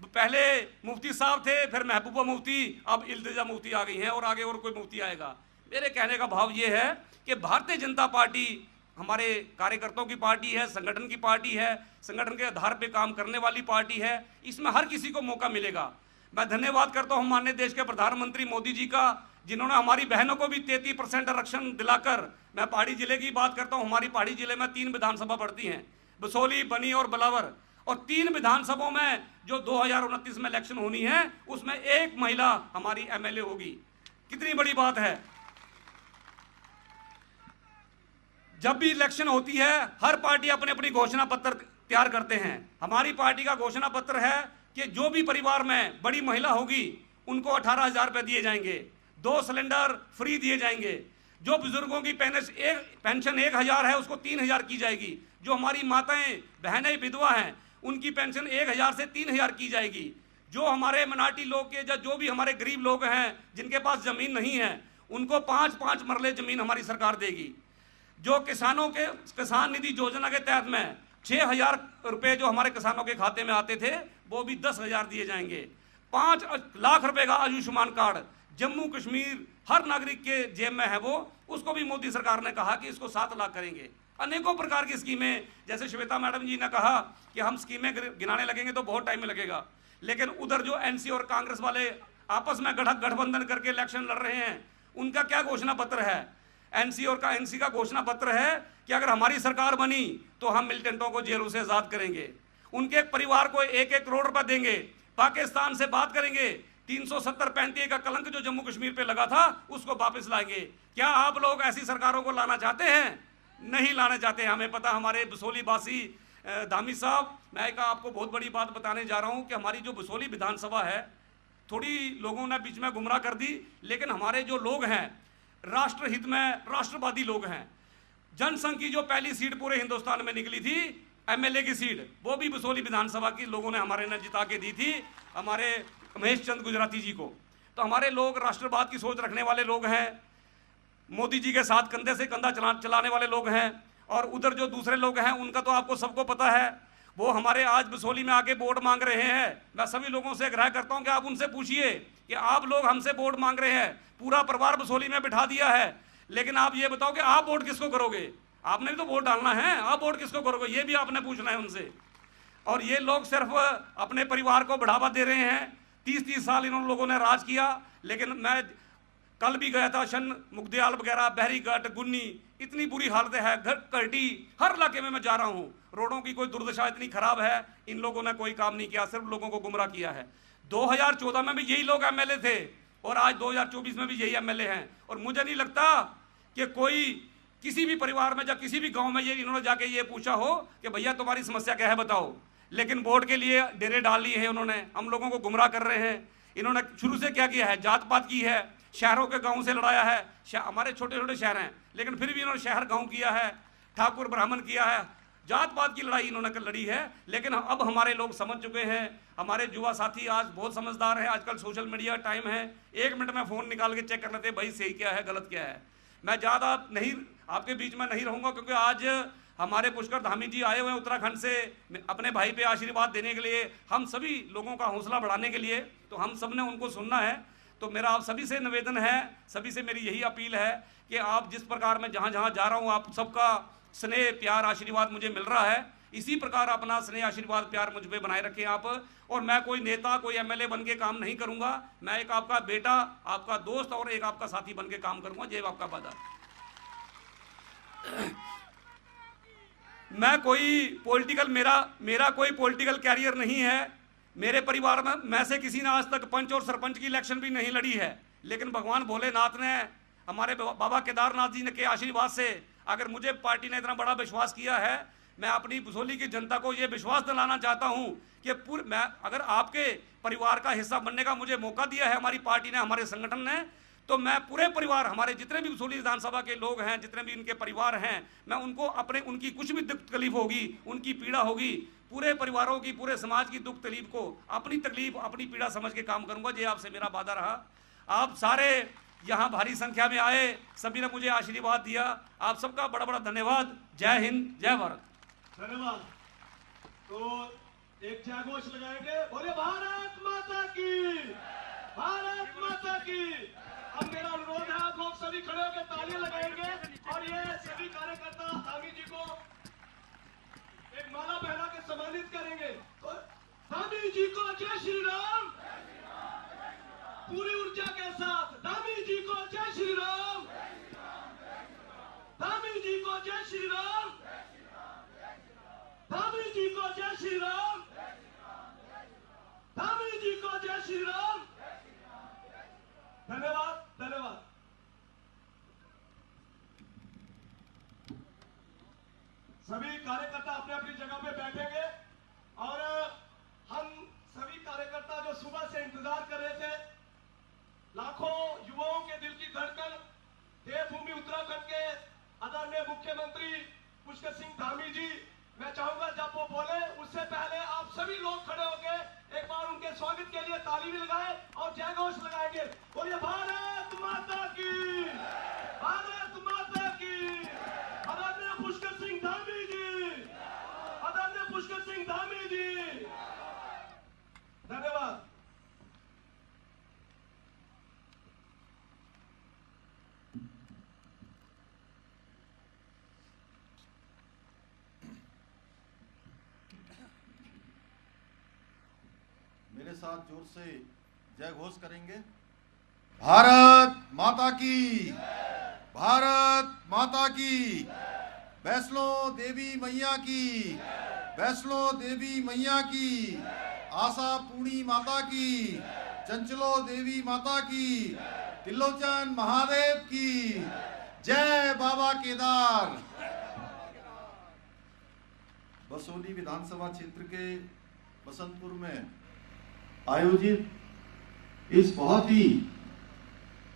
पहले मुफ्ती साहब थे, फिर महबूबा मुफ्ती, अब इल्तिजा मुफ्ती आ गई हैं, और आगे और कोई मुफ्ती आएगा। मेरे कहने का भाव ये है कि भारतीय जनता पार्टी हमारे कार्यकर्ताओं की पार्टी है, संगठन की पार्टी है, संगठन के आधार पर काम करने वाली पार्टी है। इसमें हर किसी को मौका मिलेगा। मैं धन्यवाद करता हूँ माननीय देश के प्रधानमंत्री मोदी जी का, जिन्होंने हमारी बहनों को भी 33% आरक्षण दिलाकर, मैं पहाड़ी जिले की बात करता हूँ, हमारी पहाड़ी जिले में 3 विधानसभा पड़ती हैं, बसोली, बनी और बलावर, और 3 विधानसभाओं में जो 2029 में इलेक्शन होनी है, उसमें 1 महिला हमारी एमएलए होगी। कितनी बड़ी बात है। जब भी इलेक्शन होती है, हर पार्टी अपने अपनी घोषणा पत्र तैयार करते हैं। हमारी पार्टी का घोषणा पत्र है कि जो भी परिवार में बड़ी महिला होगी उनको 18,000 रुपये दिए जाएंगे, 2 सिलेंडर फ्री दिए जाएंगे। जो बुजुर्गों की पेंशन 1,000 है उसको 3,000 की जाएगी। जो हमारी माताएं बहनें विधवा हैं उनकी पेंशन 1,000 से 3,000 की जाएगी। जो हमारे मिnority लोग के जो भी हमारे गरीब लोग हैं जिनके पास ज़मीन नहीं है उनको 5-5 मरले ज़मीन हमारी सरकार देगी। जो किसानों के किसान निधि योजना के तहत में 6,000 रुपये जो हमारे किसानों के खाते में आते थे वो भी 10,000 दिए जाएंगे। 5 लाख रुपए का आयुष्मान कार्ड जम्मू कश्मीर हर नागरिक के जेब में है, वो उसको भी मोदी सरकार ने कहा कि इसको 7 लाख करेंगे। अनेकों प्रकार की स्कीमें, जैसे श्वेता मैडम जी ने कहा कि हम स्कीमें गिनाने लगेंगे तो बहुत टाइम लगेगा, लेकिन उधर जो एनसी और कांग्रेस वाले आपस में गठबंधन करके इलेक्शन लड़ रहे हैं उनका क्या घोषणा पत्र है? एनसी का घोषणा पत्र है कि अगर हमारी सरकार बनी तो हम मिलिटेंटों को जेलों से आजाद करेंगे, उनके परिवार को 1-1 करोड़ रुपए देंगे, पाकिस्तान से बात करेंगे, 370-35 का कलंक जो जम्मू कश्मीर पे लगा था उसको वापस लाएंगे। क्या आप लोग ऐसी सरकारों को लाना चाहते हैं? नहीं लाना चाहते। हमें पता, हमारे बसोली बासी धामी साहब, मैं एक आपको बहुत बड़ी बात बताने जा रहा हूं कि हमारी जो बसोली विधानसभा है थोड़ी लोगों ने बीच में गुमराह कर दी, लेकिन हमारे जो लोग हैं राष्ट्रहित में राष्ट्रवादी लोग हैं। जनसंघ की जो पहली सीट पूरे हिंदुस्तान में निकली थी एमएलए की सीट, वो भी बसोली विधानसभा की लोगों ने हमारे ने जिता के दी थी हमारे महेश चंद गुजराती जी को। तो हमारे लोग राष्ट्रवाद की सोच रखने वाले लोग हैं, मोदी जी के साथ कंधे से कंधा चलाने वाले लोग हैं। और उधर जो दूसरे लोग हैं उनका तो आपको सबको पता है, वो हमारे आज बसोली में आके वोट मांग रहे हैं। मैं सभी लोगों से आग्रह करता हूं कि आप उनसे पूछिए कि आप लोग हमसे वोट मांग रहे हैं, पूरा परिवार बसोली में बिठा दिया है, लेकिन आप ये बताओ कि आप वोट किसको करोगे? आपने भी तो वोट डालना है, आप वोट किसको करोगे ये भी आपने पूछना है उनसे। और ये लोग सिर्फ अपने परिवार को बढ़ावा दे रहे हैं। 30-30 साल इन लोगों ने राज किया, लेकिन मैं कल भी गया था शन मुगदयाल वगैरह, बहरीगढ़, गुन्नी, इतनी बुरी हालत है, घर कल्टी, हर इलाके में मैं जा रहा हूँ, रोडों की कोई दुर्दशा इतनी खराब है। इन लोगों ने कोई काम नहीं किया, सिर्फ लोगों को गुमराह किया है। 2014 में भी यही लोग एमएलए थे और आज 2024 में भी यही एमएलए हैं। और मुझे नहीं लगता कि कोई किसी भी परिवार में या किसी भी गांव में ये इन्होंने जाके ये पूछा हो कि भैया तुम्हारी समस्या क्या है बताओ। लेकिन वोट के लिए डेरे डाल लिए हैं उन्होंने, हम लोगों को गुमराह कर रहे हैं। इन्होंने शुरू से क्या किया है? जात पात की है, शहरों के गांव से लड़ाया है। हमारे छोटे छोटे शहर हैं लेकिन फिर भी इन्होंने शहर गांव किया है, ठाकुर ब्राह्मण किया है, जात पात की लड़ाई इन्होंने लड़ी है। लेकिन अब हमारे लोग समझ चुके हैं, हमारे युवा साथी आज बहुत समझदार हैं। आजकल सोशल मीडिया टाइम है, 1 मिनट में फ़ोन निकाल के चेक कर लेते हैं भाई सही क्या है गलत क्या है। मैं ज़्यादा नहीं आपके बीच में नहीं रहूँगा, क्योंकि आज हमारे पुष्कर धामी जी आए हुए हैं उत्तराखंड से अपने भाई पे आशीर्वाद देने के लिए, हम सभी लोगों का हौसला बढ़ाने के लिए। तो हम सब ने उनको सुनना है। तो मेरा आप सभी से निवेदन है, सभी से मेरी यही अपील है कि आप जिस प्रकार मैं जहाँ जहाँ जा रहा हूँ आप सबका स्नेह प्यार आशीर्वाद मुझे मिल रहा है, इसी प्रकार अपना स्नेह आशीर्वाद प्यार मुझ पर बनाए रखें आप। और मैं कोई नेता कोई एमएलए बन के काम नहीं करूँगा, मैं एक आपका बेटा, आपका दोस्त और एक आपका साथी बन के काम करूँगा। ये आपका वादा। मैं कोई पॉलिटिकल मेरा कोई पॉलिटिकल कैरियर नहीं है। मेरे परिवार में से किसी ने आज तक पंच और सरपंच की इलेक्शन भी नहीं लड़ी है, लेकिन भगवान भोलेनाथ ने, हमारे बाबा केदारनाथ जी ने के आशीर्वाद से अगर मुझे पार्टी ने इतना बड़ा विश्वास किया है, मैं अपनी बसोली की जनता को ये विश्वास दिलाना चाहता हूँ कि मैं अगर आपके परिवार का हिस्सा बनने का मुझे मौका दिया है हमारी पार्टी ने, हमारे संगठन ने, तो मैं पूरे परिवार, हमारे जितने भी बसोली विधानसभा के लोग हैं, जितने भी इनके परिवार हैं, मैं उनको उनकी कुछ भी दुख तकलीफ होगी, उनकी पीड़ा होगी, पूरे परिवारों की, पूरे समाज की दुख तकलीफ को अपनी तकलीफ अपनी पीड़ा समझ के काम करूंगा। ये आपसे मेरा वादा रहा। आप सारे यहाँ भारी संख्या में आए, सभी ने मुझे आशीर्वाद दिया, आप सबका बड़ा बड़ा धन्यवाद। जय हिंद, जय भारत। धन्यवाद। तो एक जय घोष लगाएंगे, बोले भारत माता की, भारत माता की। अब मेरा अनुरोध है आप लोग सभी खड़े होकर तालियां लगाएंगे और ये सभी कार्यकर्ता धामी जी को एक माला पहना के सम्मानित करेंगे। धामी जी को जय श्री राम, पूरी ऊर्जा के साथ धामी जी को जय श्री राम, धामी जी को जय श्री राम, धामी जी को जय श्री राम, धामी जी को जय श्री राम। धन्यवाद, धन्यवाद। सभी कार्यकर्ता अपने अपनी जगह पे बैठेंगे और हम सभी कार्यकर्ता जो सुबह से इंतजार कर रहे थे चाहूंगा जब वो बोले उससे पहले आप सभी लोग खड़े होके एक बार उनके स्वागत के लिए ताली भी लगाएं और जय घोष लगाएंगे। बोलिए भारत माता की, भारत माता की। आदरणीय पुष्कर सिंह धामी जी, आदरणीय पुष्कर सिंह धामी जी, धन्यवाद। मेरे साथ जोर से जय घोष करेंगे। भारत माता की, भारत माता की, वैष्णो देवी मैया की, वैष्णो देवी मैया की, आशा पूर्णी माता की, चंचलो देवी माता की, त्रिलोचन महादेव की जय। बाबा केदार। बसोली विधानसभा क्षेत्र के बसंतपुर में आयोजित इस बहुत ही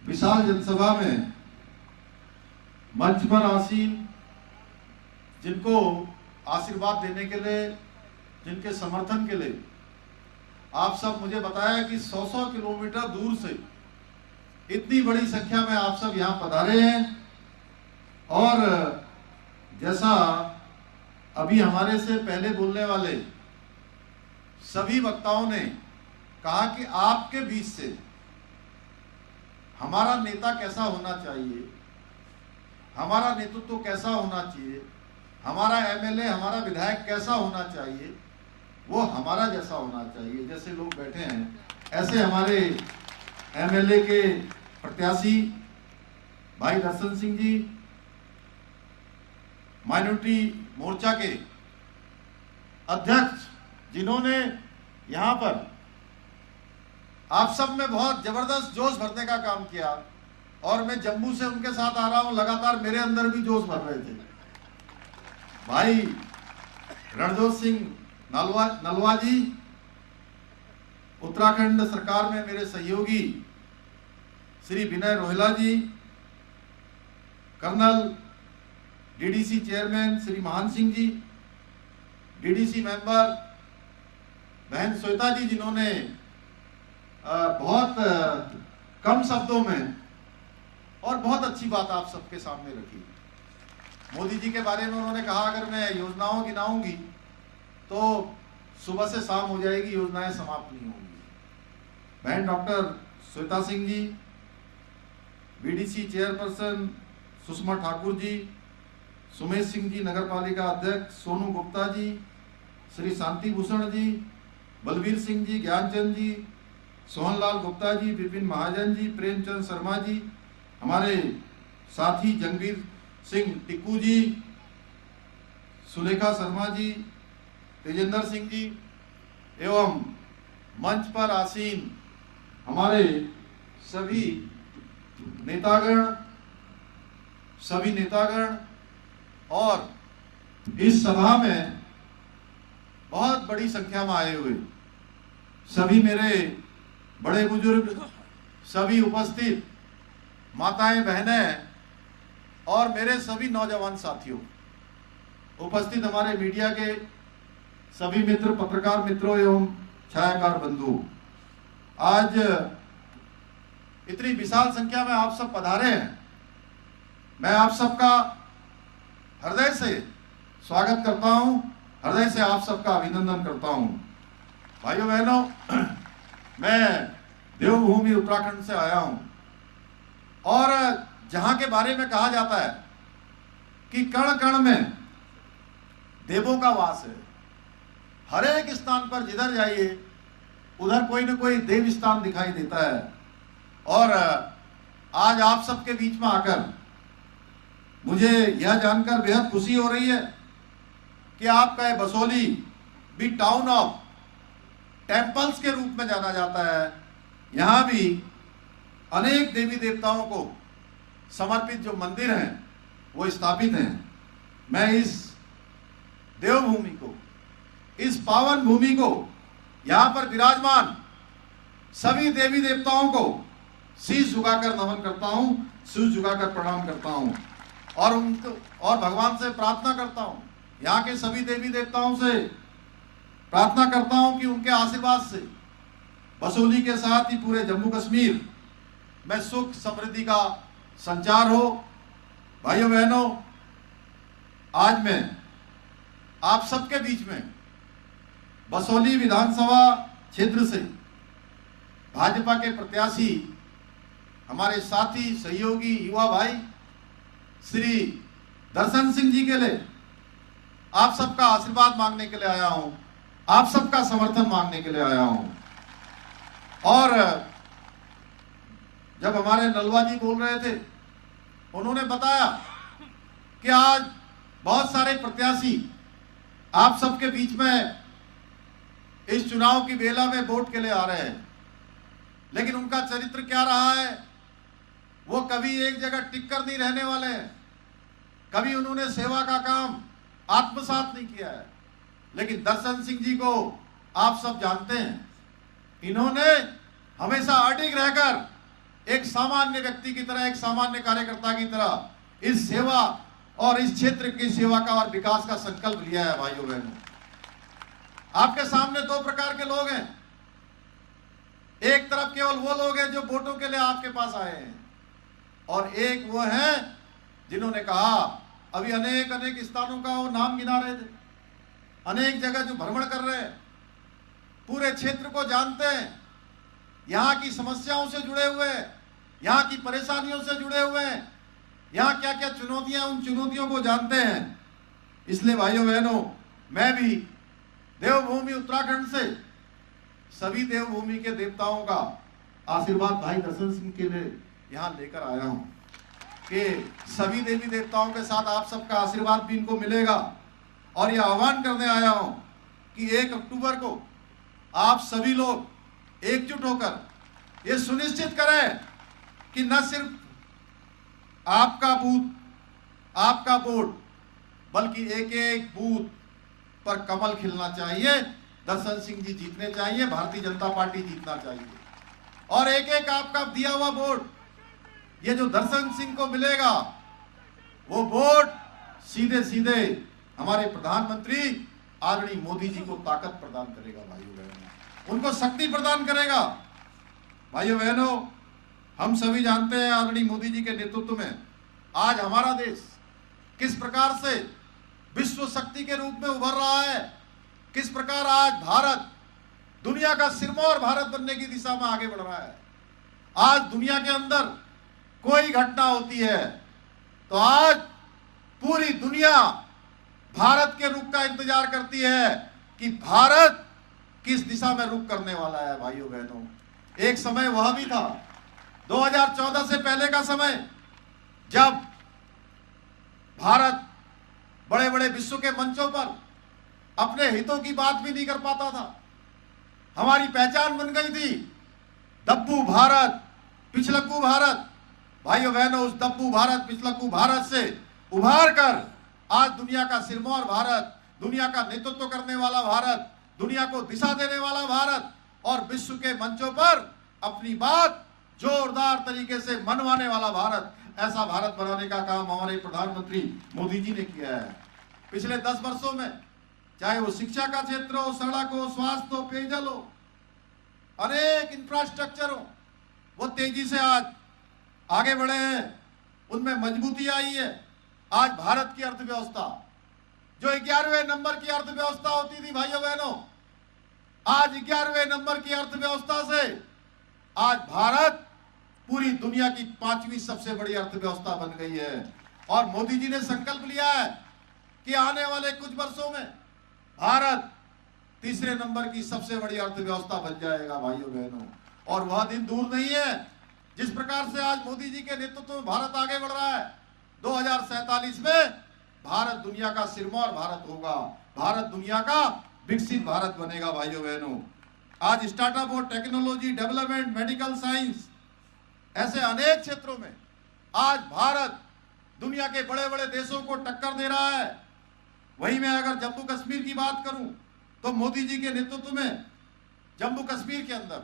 विशाल जनसभा में मंच पर आसीन जिनको आशीर्वाद देने के लिए, जिनके समर्थन के लिए आप सब, मुझे बताया कि 100 किलोमीटर दूर से इतनी बड़ी संख्या में आप सब यहाँ पधारे हैं। और जैसा अभी हमारे से पहले बोलने वाले सभी वक्ताओं ने कहा कि आपके बीच से हमारा नेता कैसा होना चाहिए, हमारा नेतृत्व कैसा होना चाहिए, हमारा एमएलए, हमारा विधायक कैसा होना चाहिए, वो हमारा जैसा होना चाहिए। जैसे लोग बैठे हैं ऐसे हमारे एमएलए के प्रत्याशी भाई दर्शन सिंह जी, माइनॉरिटी मोर्चा के अध्यक्ष, जिन्होंने यहाँ पर आप सब में बहुत जबरदस्त जोश भरने का काम किया। और मैं जम्मू से उनके साथ आ रहा हूं, लगातार मेरे अंदर भी जोश भर रहे थे। भाई रणजोत सिंह नलवा जी, उत्तराखंड सरकार में मेरे सहयोगी श्री विनय रोहिला जी, कर्नल डीडीसी चेयरमैन श्री महान सिंह जी, डीडीसी मेंबर बहन श्वेता जी, जिन्होंने बहुत कम शब्दों में और बहुत अच्छी बात आप सबके सामने रखी। मोदी जी के बारे में उन्होंने कहा अगर मैं योजनाओं गिनाऊंगी तो सुबह से शाम हो जाएगी, योजनाएं समाप्त नहीं होंगी। बहन doctor Shweta Singh ji, BDC chairperson Sushma Thakur ji, Sumesh Singh ji नगर पालिका अध्यक्ष, सोनू गुप्ता जी, श्री शांति भूषण जी, बलबीर सिंह जी, ज्ञानचंद जी, सोहनलाल गुप्ता जी, विपिन महाजन जी, प्रेमचंद शर्मा जी, हमारे साथी जंगवीर सिंह टिक्कू जी, सुलेखा शर्मा जी, तेजेंद्र सिंह जी, एवं मंच पर आसीन हमारे सभी नेतागण और इस सभा में बहुत बड़ी संख्या में आए हुए सभी मेरे बड़े बुजुर्ग, सभी उपस्थित माताएं, बहनें और मेरे सभी नौजवान साथियों, उपस्थित हमारे मीडिया के सभी मित्र, पत्रकार मित्रों एवं छायाकार बंधु, आज इतनी विशाल संख्या में आप सब पधारे हैं। मैं आप सबका हृदय से स्वागत करता हूं, हृदय से आप सबका अभिनंदन करता हूं। भाइयों बहनों, मैं देवभूमि उत्तराखंड से आया हूं और जहां के बारे में कहा जाता है कि कण कण में देवों का वास है, हर एक स्थान पर जिधर जाइए उधर कोई न कोई देव स्थान दिखाई देता है। और आज आप सबके बीच में आकर मुझे यह जानकर बेहद खुशी हो रही है कि आपका ये बसोली भी टाउन ऑफ टेम्पल्स के रूप में जाना जाता है। यहाँ भी अनेक देवी देवताओं को समर्पित जो मंदिर हैं वो स्थापित हैं। मैं इस देवभूमि को, इस पावन भूमि को, यहाँ पर विराजमान सभी देवी देवताओं को शीश झुकाकर नमन करता हूँ, शीश झुकाकर प्रणाम करता हूँ और भगवान से प्रार्थना करता हूँ यहाँ के सभी देवी देवताओं से प्रार्थना करता हूं कि उनके आशीर्वाद से बसोली के साथ ही पूरे जम्मू कश्मीर में सुख समृद्धि का संचार हो। भाइयों बहनों, आज मैं आप सबके बीच में बसोली विधानसभा क्षेत्र से भाजपा के प्रत्याशी हमारे साथी सहयोगी युवा भाई श्री दर्शन सिंह जी के लिए आप सबका आशीर्वाद मांगने के लिए आया हूं, आप सबका समर्थन मांगने के लिए आया हूं। और जब हमारे नलवा जी बोल रहे थे, उन्होंने बताया कि आज बहुत सारे प्रत्याशी आप सबके बीच में इस चुनाव की बेला में वोट के लिए आ रहे हैं, लेकिन उनका चरित्र क्या रहा है, वो कभी एक जगह टिक कर नहीं रहने वाले हैं, कभी उन्होंने सेवा का काम आत्मसात नहीं किया है। लेकिन दर्शन सिंह जी को आप सब जानते हैं, इन्होंने हमेशा अडिग रहकर एक सामान्य व्यक्ति की तरह, एक सामान्य कार्यकर्ता की तरह इस सेवा और इस क्षेत्र की सेवा का और विकास का संकल्प लिया है। भाइयों बहनों, आपके सामने दो प्रकार के लोग हैं। एक तरफ केवल वो लोग हैं जो वोटों के लिए आपके पास आए हैं, और एक वो हैं जिन्होंने कहा, अभी अनेक अनेक स्थानों का वो नाम गिना रहे थे, अनेक जगह जो भ्रमण कर रहे हैं, पूरे क्षेत्र को जानते हैं, यहाँ की समस्याओं से जुड़े हुए हैं, यहाँ की परेशानियों से जुड़े हुए हैं, यहाँ क्या क्या चुनौतियां, उन चुनौतियों को जानते हैं। इसलिए भाइयों बहनों, मैं भी देवभूमि उत्तराखंड से सभी देवभूमि के देवताओं का आशीर्वाद भाई दर्शन सिंह के लिए यहाँ लेकर आया हूँ कि सभी देवी देवताओं के साथ आप सबका आशीर्वाद भी इनको मिलेगा। और यह आह्वान करने आया हूँ कि 1 अक्टूबर को आप सभी लोग एकजुट होकर ये सुनिश्चित करें कि न सिर्फ आपका बूथ, आपका वोट, बल्कि एक एक बूथ पर कमल खिलना चाहिए, दर्शन सिंह जी जीतने चाहिए, भारतीय जनता पार्टी जीतना चाहिए। और एक एक आपका दिया हुआ वोट, ये जो दर्शन सिंह को मिलेगा, वो वोट सीधे सीधे हमारे प्रधानमंत्री आदरणीय मोदी जी को ताकत प्रदान करेगा। भाइयों बहनों, उनको शक्ति प्रदान करेगा। भाइयों बहनों, हम सभी जानते हैं आदरणीय मोदी जी के नेतृत्व में आज हमारा देश किस प्रकार से विश्व शक्ति के रूप में उभर रहा है, किस प्रकार आज भारत दुनिया का सिरमौर भारत बनने की दिशा में आगे बढ़ रहा है। आज दुनिया के अंदर कोई घटना होती है तो आज पूरी दुनिया भारत के रुख का इंतजार करती है कि भारत किस दिशा में रुख करने वाला है। भाइयों बहनों, एक समय वह भी था 2014 से पहले का समय, जब भारत बड़े बड़े विश्व के मंचों पर अपने हितों की बात भी नहीं कर पाता था। हमारी पहचान बन गई थी दब्बू भारत, पिछलक्कू भारत। भाइयों बहनों, उस दब्बू भारत, पिछलक्कू भारत से उभार कर आज दुनिया का सिरमौर भारत, दुनिया का नेतृत्व करने वाला भारत, दुनिया को दिशा देने वाला भारत और विश्व के मंचों पर अपनी बात जोरदार तरीके से मनवाने वाला भारत, ऐसा भारत बनाने का काम हमारे प्रधानमंत्री मोदी जी ने किया है। पिछले 10 वर्षों में चाहे वो शिक्षा का क्षेत्र हो, सड़क हो, स्वास्थ्य हो, पेयजल हो, अनेक इंफ्रास्ट्रक्चर हो, वो तेजी से आज आगे बढ़े हैं, उनमें मजबूती आई है। आज भारत की अर्थव्यवस्था जो 11वें नंबर की अर्थव्यवस्था होती थी, भाइयों बहनों, आज 11वें नंबर की अर्थव्यवस्था से आज भारत पूरी दुनिया की 5वीं सबसे बड़ी अर्थव्यवस्था बन गई है। और मोदी जी ने संकल्प लिया है कि आने वाले कुछ वर्षों में भारत तीसरे नंबर की सबसे बड़ी अर्थव्यवस्था बन जाएगा। भाइयों बहनों, और वह दिन दूर नहीं है जिस प्रकार से आज मोदी जी के नेतृत्व में भारत आगे बढ़ रहा है। 2047 में भारत दुनिया का सिरमौर भारत होगा, भारत दुनिया का विकसित भारत बनेगा। भाइयों बहनों, आज स्टार्टअप और टेक्नोलॉजी डेवलपमेंट, मेडिकल साइंस, ऐसे अनेक क्षेत्रों में आज भारत दुनिया के बड़े बड़े देशों को टक्कर दे रहा है। वहीं मैं अगर जम्मू कश्मीर की बात करूं तो मोदी जी के नेतृत्व में जम्मू कश्मीर के अंदर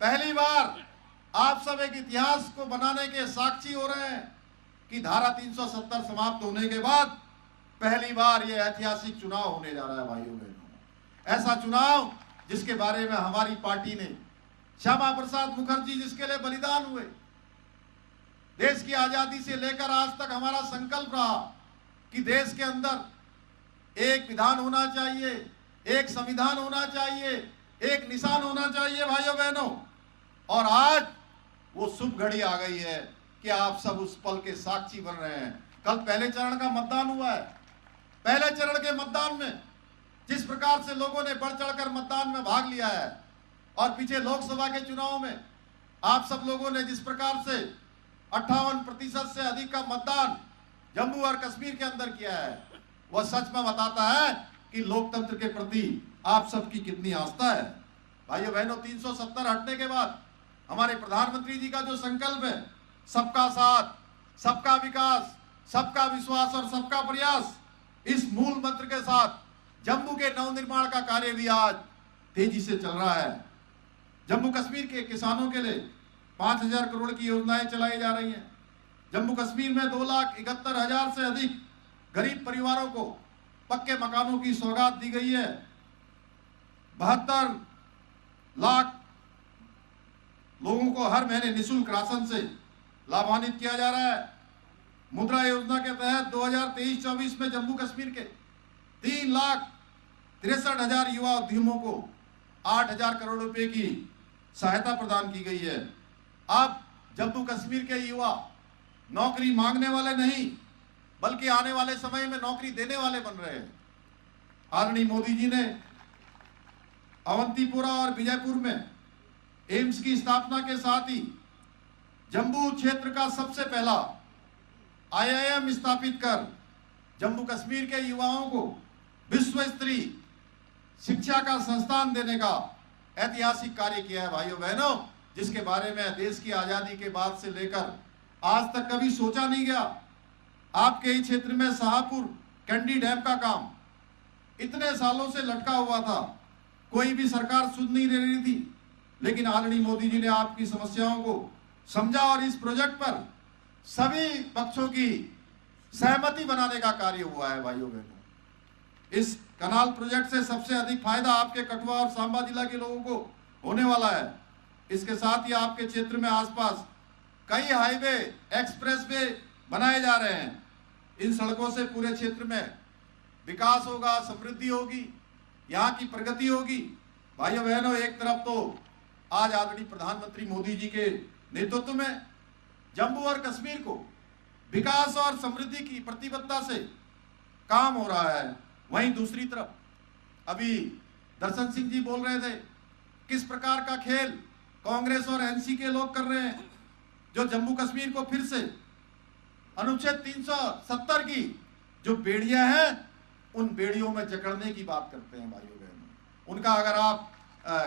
पहली बार आप सब एक इतिहास को बनाने के साक्षी हो रहे हैं कि धारा 370 समाप्त होने के बाद पहली बार ये ऐतिहासिक चुनाव होने जा रहा है भाइयों बहनों। ऐसा चुनाव जिसके बारे में हमारी पार्टी ने, श्यामा प्रसाद मुखर्जी जिसके लिए बलिदान हुए, देश की आजादी से लेकर आज तक हमारा संकल्प रहा कि देश के अंदर एक विधान होना चाहिए, एक संविधान होना चाहिए, एक निशान होना चाहिए भाइयों बहनों। और आज वो शुभ घड़ी आ गई है कि आप सब उस पल के साक्षी बन रहे हैं। कल पहले चरण का मतदान हुआ है। पहले चरण के मतदान में जिस प्रकार से लोगों ने बढ़ चढ़कर मतदान में भाग लिया है, और पीछे लोकसभा के चुनाव में आप सब लोगों ने जिस प्रकार से 58% से अधिक का मतदान जम्मू और कश्मीर के अंदर किया है, वह सच में बताता है कि लोकतंत्र के प्रति आप सबकी कितनी आस्था है। भाइयों बहनों, 370 हटने के बाद हमारे प्रधानमंत्री जी का जो संकल्प है, सबका साथ, सबका विकास, सबका विश्वास और सबका प्रयास, इस मूल मंत्र के साथ जम्मू के नवनिर्माण का कार्य भी आज तेजी से चल रहा है। जम्मू कश्मीर के किसानों के लिए 5,000 करोड़ की योजनाएं चलाई जा रही हैं। जम्मू कश्मीर में 2,71,000 से अधिक गरीब परिवारों को पक्के मकानों की सौगात दी गई है। 72 लाख लोगों को हर महीने निःशुल्क राशन से लाभान्वित किया जा रहा है। मुद्रा योजना के तहत 2023-24 में जम्मू कश्मीर के 3,63,000 युवा उद्यमों को 8,000 करोड़ रुपए की सहायता प्रदान की गई है। अब जम्मू कश्मीर के युवा नौकरी मांगने वाले नहीं, बल्कि आने वाले समय में नौकरी देने वाले बन रहे हैं। आदरणीय मोदी जी ने अवंतीपुरा और विजयपुर में एम्स की स्थापना के साथ ही जम्मू क्षेत्र का सबसे पहला IIM स्थापित कर जम्मू कश्मीर के युवाओं को विश्व स्तरीय शिक्षा का संस्थान देने का ऐतिहासिक कार्य किया है भाइयों बहनों, जिसके बारे में देश की आजादी के बाद से लेकर आज तक कभी सोचा नहीं गया। आपके ही क्षेत्र में शाहपुर कैंडी डैम का काम इतने सालों से लटका हुआ था, कोई भी सरकार सुध नहीं दे रही थी, लेकिन आदरणीय मोदी जी ने आपकी समस्याओं को समझा और इस प्रोजेक्ट पर सभी पक्षों की सहमति बनाने का कार्य हुआ है भाइयों बहनों। इस कनाल प्रोजेक्ट से सबसे अधिक फायदा आपके कठुआ और सांबा जिला के लोगों को होने वाला है। इसके साथ ही आपके क्षेत्र में आसपास कई हाईवे, एक्सप्रेसवे बनाए जा रहे हैं। इन सड़कों से पूरे क्षेत्र में विकास होगा, समृद्धि होगी, यहाँ की प्रगति होगी। भाइयों बहनों, एक तरफ तो आज आदरणीय प्रधानमंत्री मोदी जी के नेतृत्व में जम्मू और कश्मीर को विकास और समृद्धि की प्रतिबद्धता से काम हो रहा है, वहीं दूसरी तरफ अभी दर्शन सिंह जी बोल रहे थे किस प्रकार का खेल कांग्रेस और एनसी के लोग कर रहे हैं, जो जम्मू कश्मीर को फिर से अनुच्छेद 370 की जो बेड़ियां हैं उन बेड़ियों में जकड़ने की बात करते हैं भाइयों बहनों। उनका अगर आप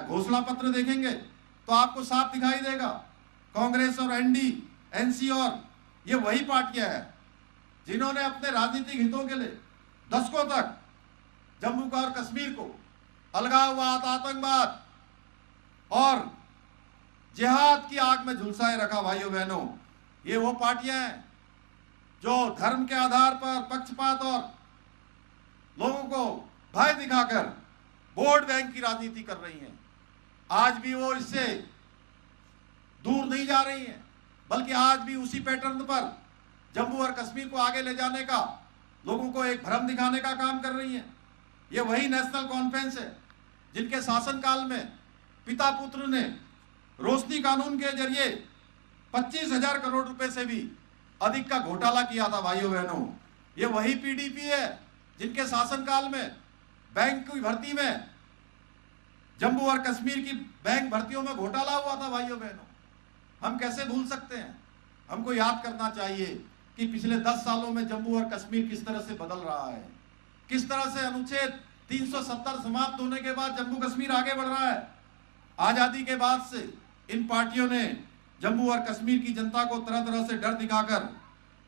घोषणा पत्र देखेंगे तो आपको साफ दिखाई देगा, कांग्रेस और एनसी और ये वही पार्टियां हैं जिन्होंने अपने राजनीतिक हितों के लिए दशकों तक जम्मू और कश्मीर को अलगाववाद, आतंकवाद और जिहाद की आग में झुलसाए रखा। भाइयों बहनों, ये वो पार्टियां हैं जो धर्म के आधार पर पक्षपात और लोगों को भय दिखाकर वोट बैंक की राजनीति कर रही हैं। आज भी वो इससे दूर नहीं जा रही हैं, बल्कि आज भी उसी पैटर्न पर जम्मू और कश्मीर को आगे ले जाने का, लोगों को एक भ्रम दिखाने का काम कर रही हैं। ये वही नेशनल कॉन्फ्रेंस है जिनके शासनकाल में पिता पुत्र ने रोशनी कानून के जरिए 25,000 करोड़ रुपए से भी अधिक का घोटाला किया था। भाइयों बहनों, ये वही पीडीपी है जिनके शासनकाल में बैंक की भर्ती में, जम्मू और कश्मीर की बैंक भर्तियों में घोटाला हुआ था। भाइयों बहनों, हम कैसे भूल सकते हैं? हमको याद करना चाहिए कि पिछले 10 सालों में जम्मू और कश्मीर किस तरह से बदल रहा है, किस तरह से अनुच्छेद 370 समाप्त होने के बाद जम्मू कश्मीर आगे बढ़ रहा है। आजादी के बाद से इन पार्टियों ने जम्मू और कश्मीर की जनता को तरह तरह से डर दिखाकर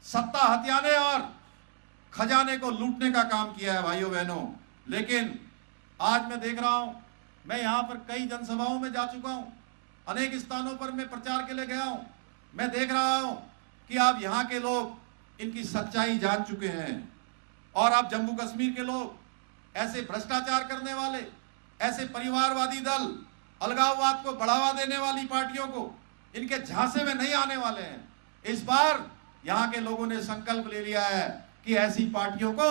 सत्ता हथियाने और खजाने को लूटने का काम किया है। भाइयों बहनों, लेकिन आज मैं देख रहा हूं, मैं यहाँ पर कई जनसभाओं में जा चुका हूं, अनेक स्थानों पर मैं प्रचार के लिए गया हूं, मैं देख रहा हूं कि आप यहाँ के लोग इनकी सच्चाई जान चुके हैं। और अब जम्मू कश्मीर के लोग ऐसे भ्रष्टाचार करने वाले, ऐसे परिवारवादी दल, अलगाववाद को बढ़ावा देने वाली पार्टियों को इनके झांसे में नहीं आने वाले हैं। इस बार यहां के लोगों ने संकल्प ले लिया है कि ऐसी पार्टियों को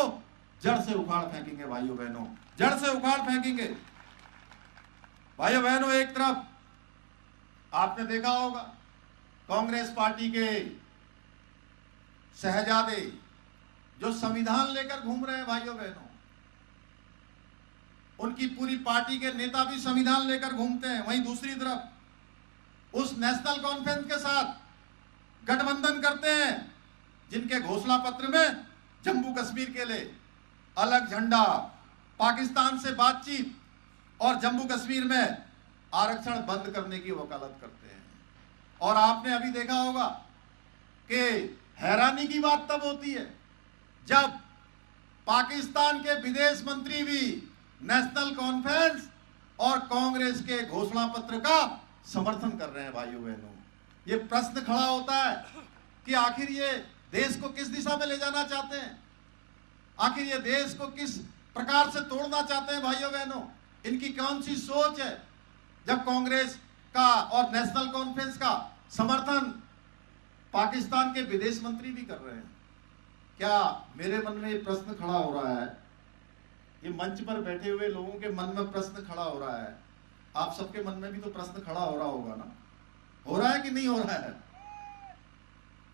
जड़ से उखाड़ फेंकेंगे भाइयों बहनों, जड़ से उखाड़ फेंकेंगे। भाइयों बहनों, एक तरफ आपने देखा होगा कांग्रेस पार्टी के शहजादे जो संविधान लेकर घूम रहे हैं भाइयों बहनों, उनकी पूरी पार्टी के नेता भी संविधान लेकर घूमते हैं। वहीं दूसरी तरफ उस नेशनल कॉन्फ्रेंस के साथ गठबंधन करते हैं जिनके घोषणा पत्र में जम्मू कश्मीर के लिए अलग झंडा, पाकिस्तान से बातचीत और जम्मू कश्मीर में आरक्षण बंद करने की वकालत करते हैं। और आपने अभी देखा होगा कि हैरानी की बात तब होती है जब पाकिस्तान के विदेश मंत्री भी नेशनल कॉन्फ्रेंस और कांग्रेस के घोषणा पत्र का समर्थन कर रहे हैं। भाइयों बहनों, ये प्रश्न खड़ा होता है कि आखिर ये देश को किस दिशा में ले जाना चाहते हैं, आखिर ये देश को किस प्रकार से तोड़ना चाहते हैं। भाइयों बहनों, इनकी कौन सी सोच है जब कांग्रेस का और नेशनल कॉन्फ्रेंस का समर्थन पाकिस्तान के विदेश मंत्री भी कर रहे हैं। क्या मेरे मन में ये प्रश्न खड़ा हो रहा है, ये मंच पर बैठे हुए लोगों के मन में प्रश्न खड़ा हो रहा है, आप सबके मन में भी तो प्रश्न खड़ा हो रहा होगा ना? हो रहा है कि नहीं हो रहा है?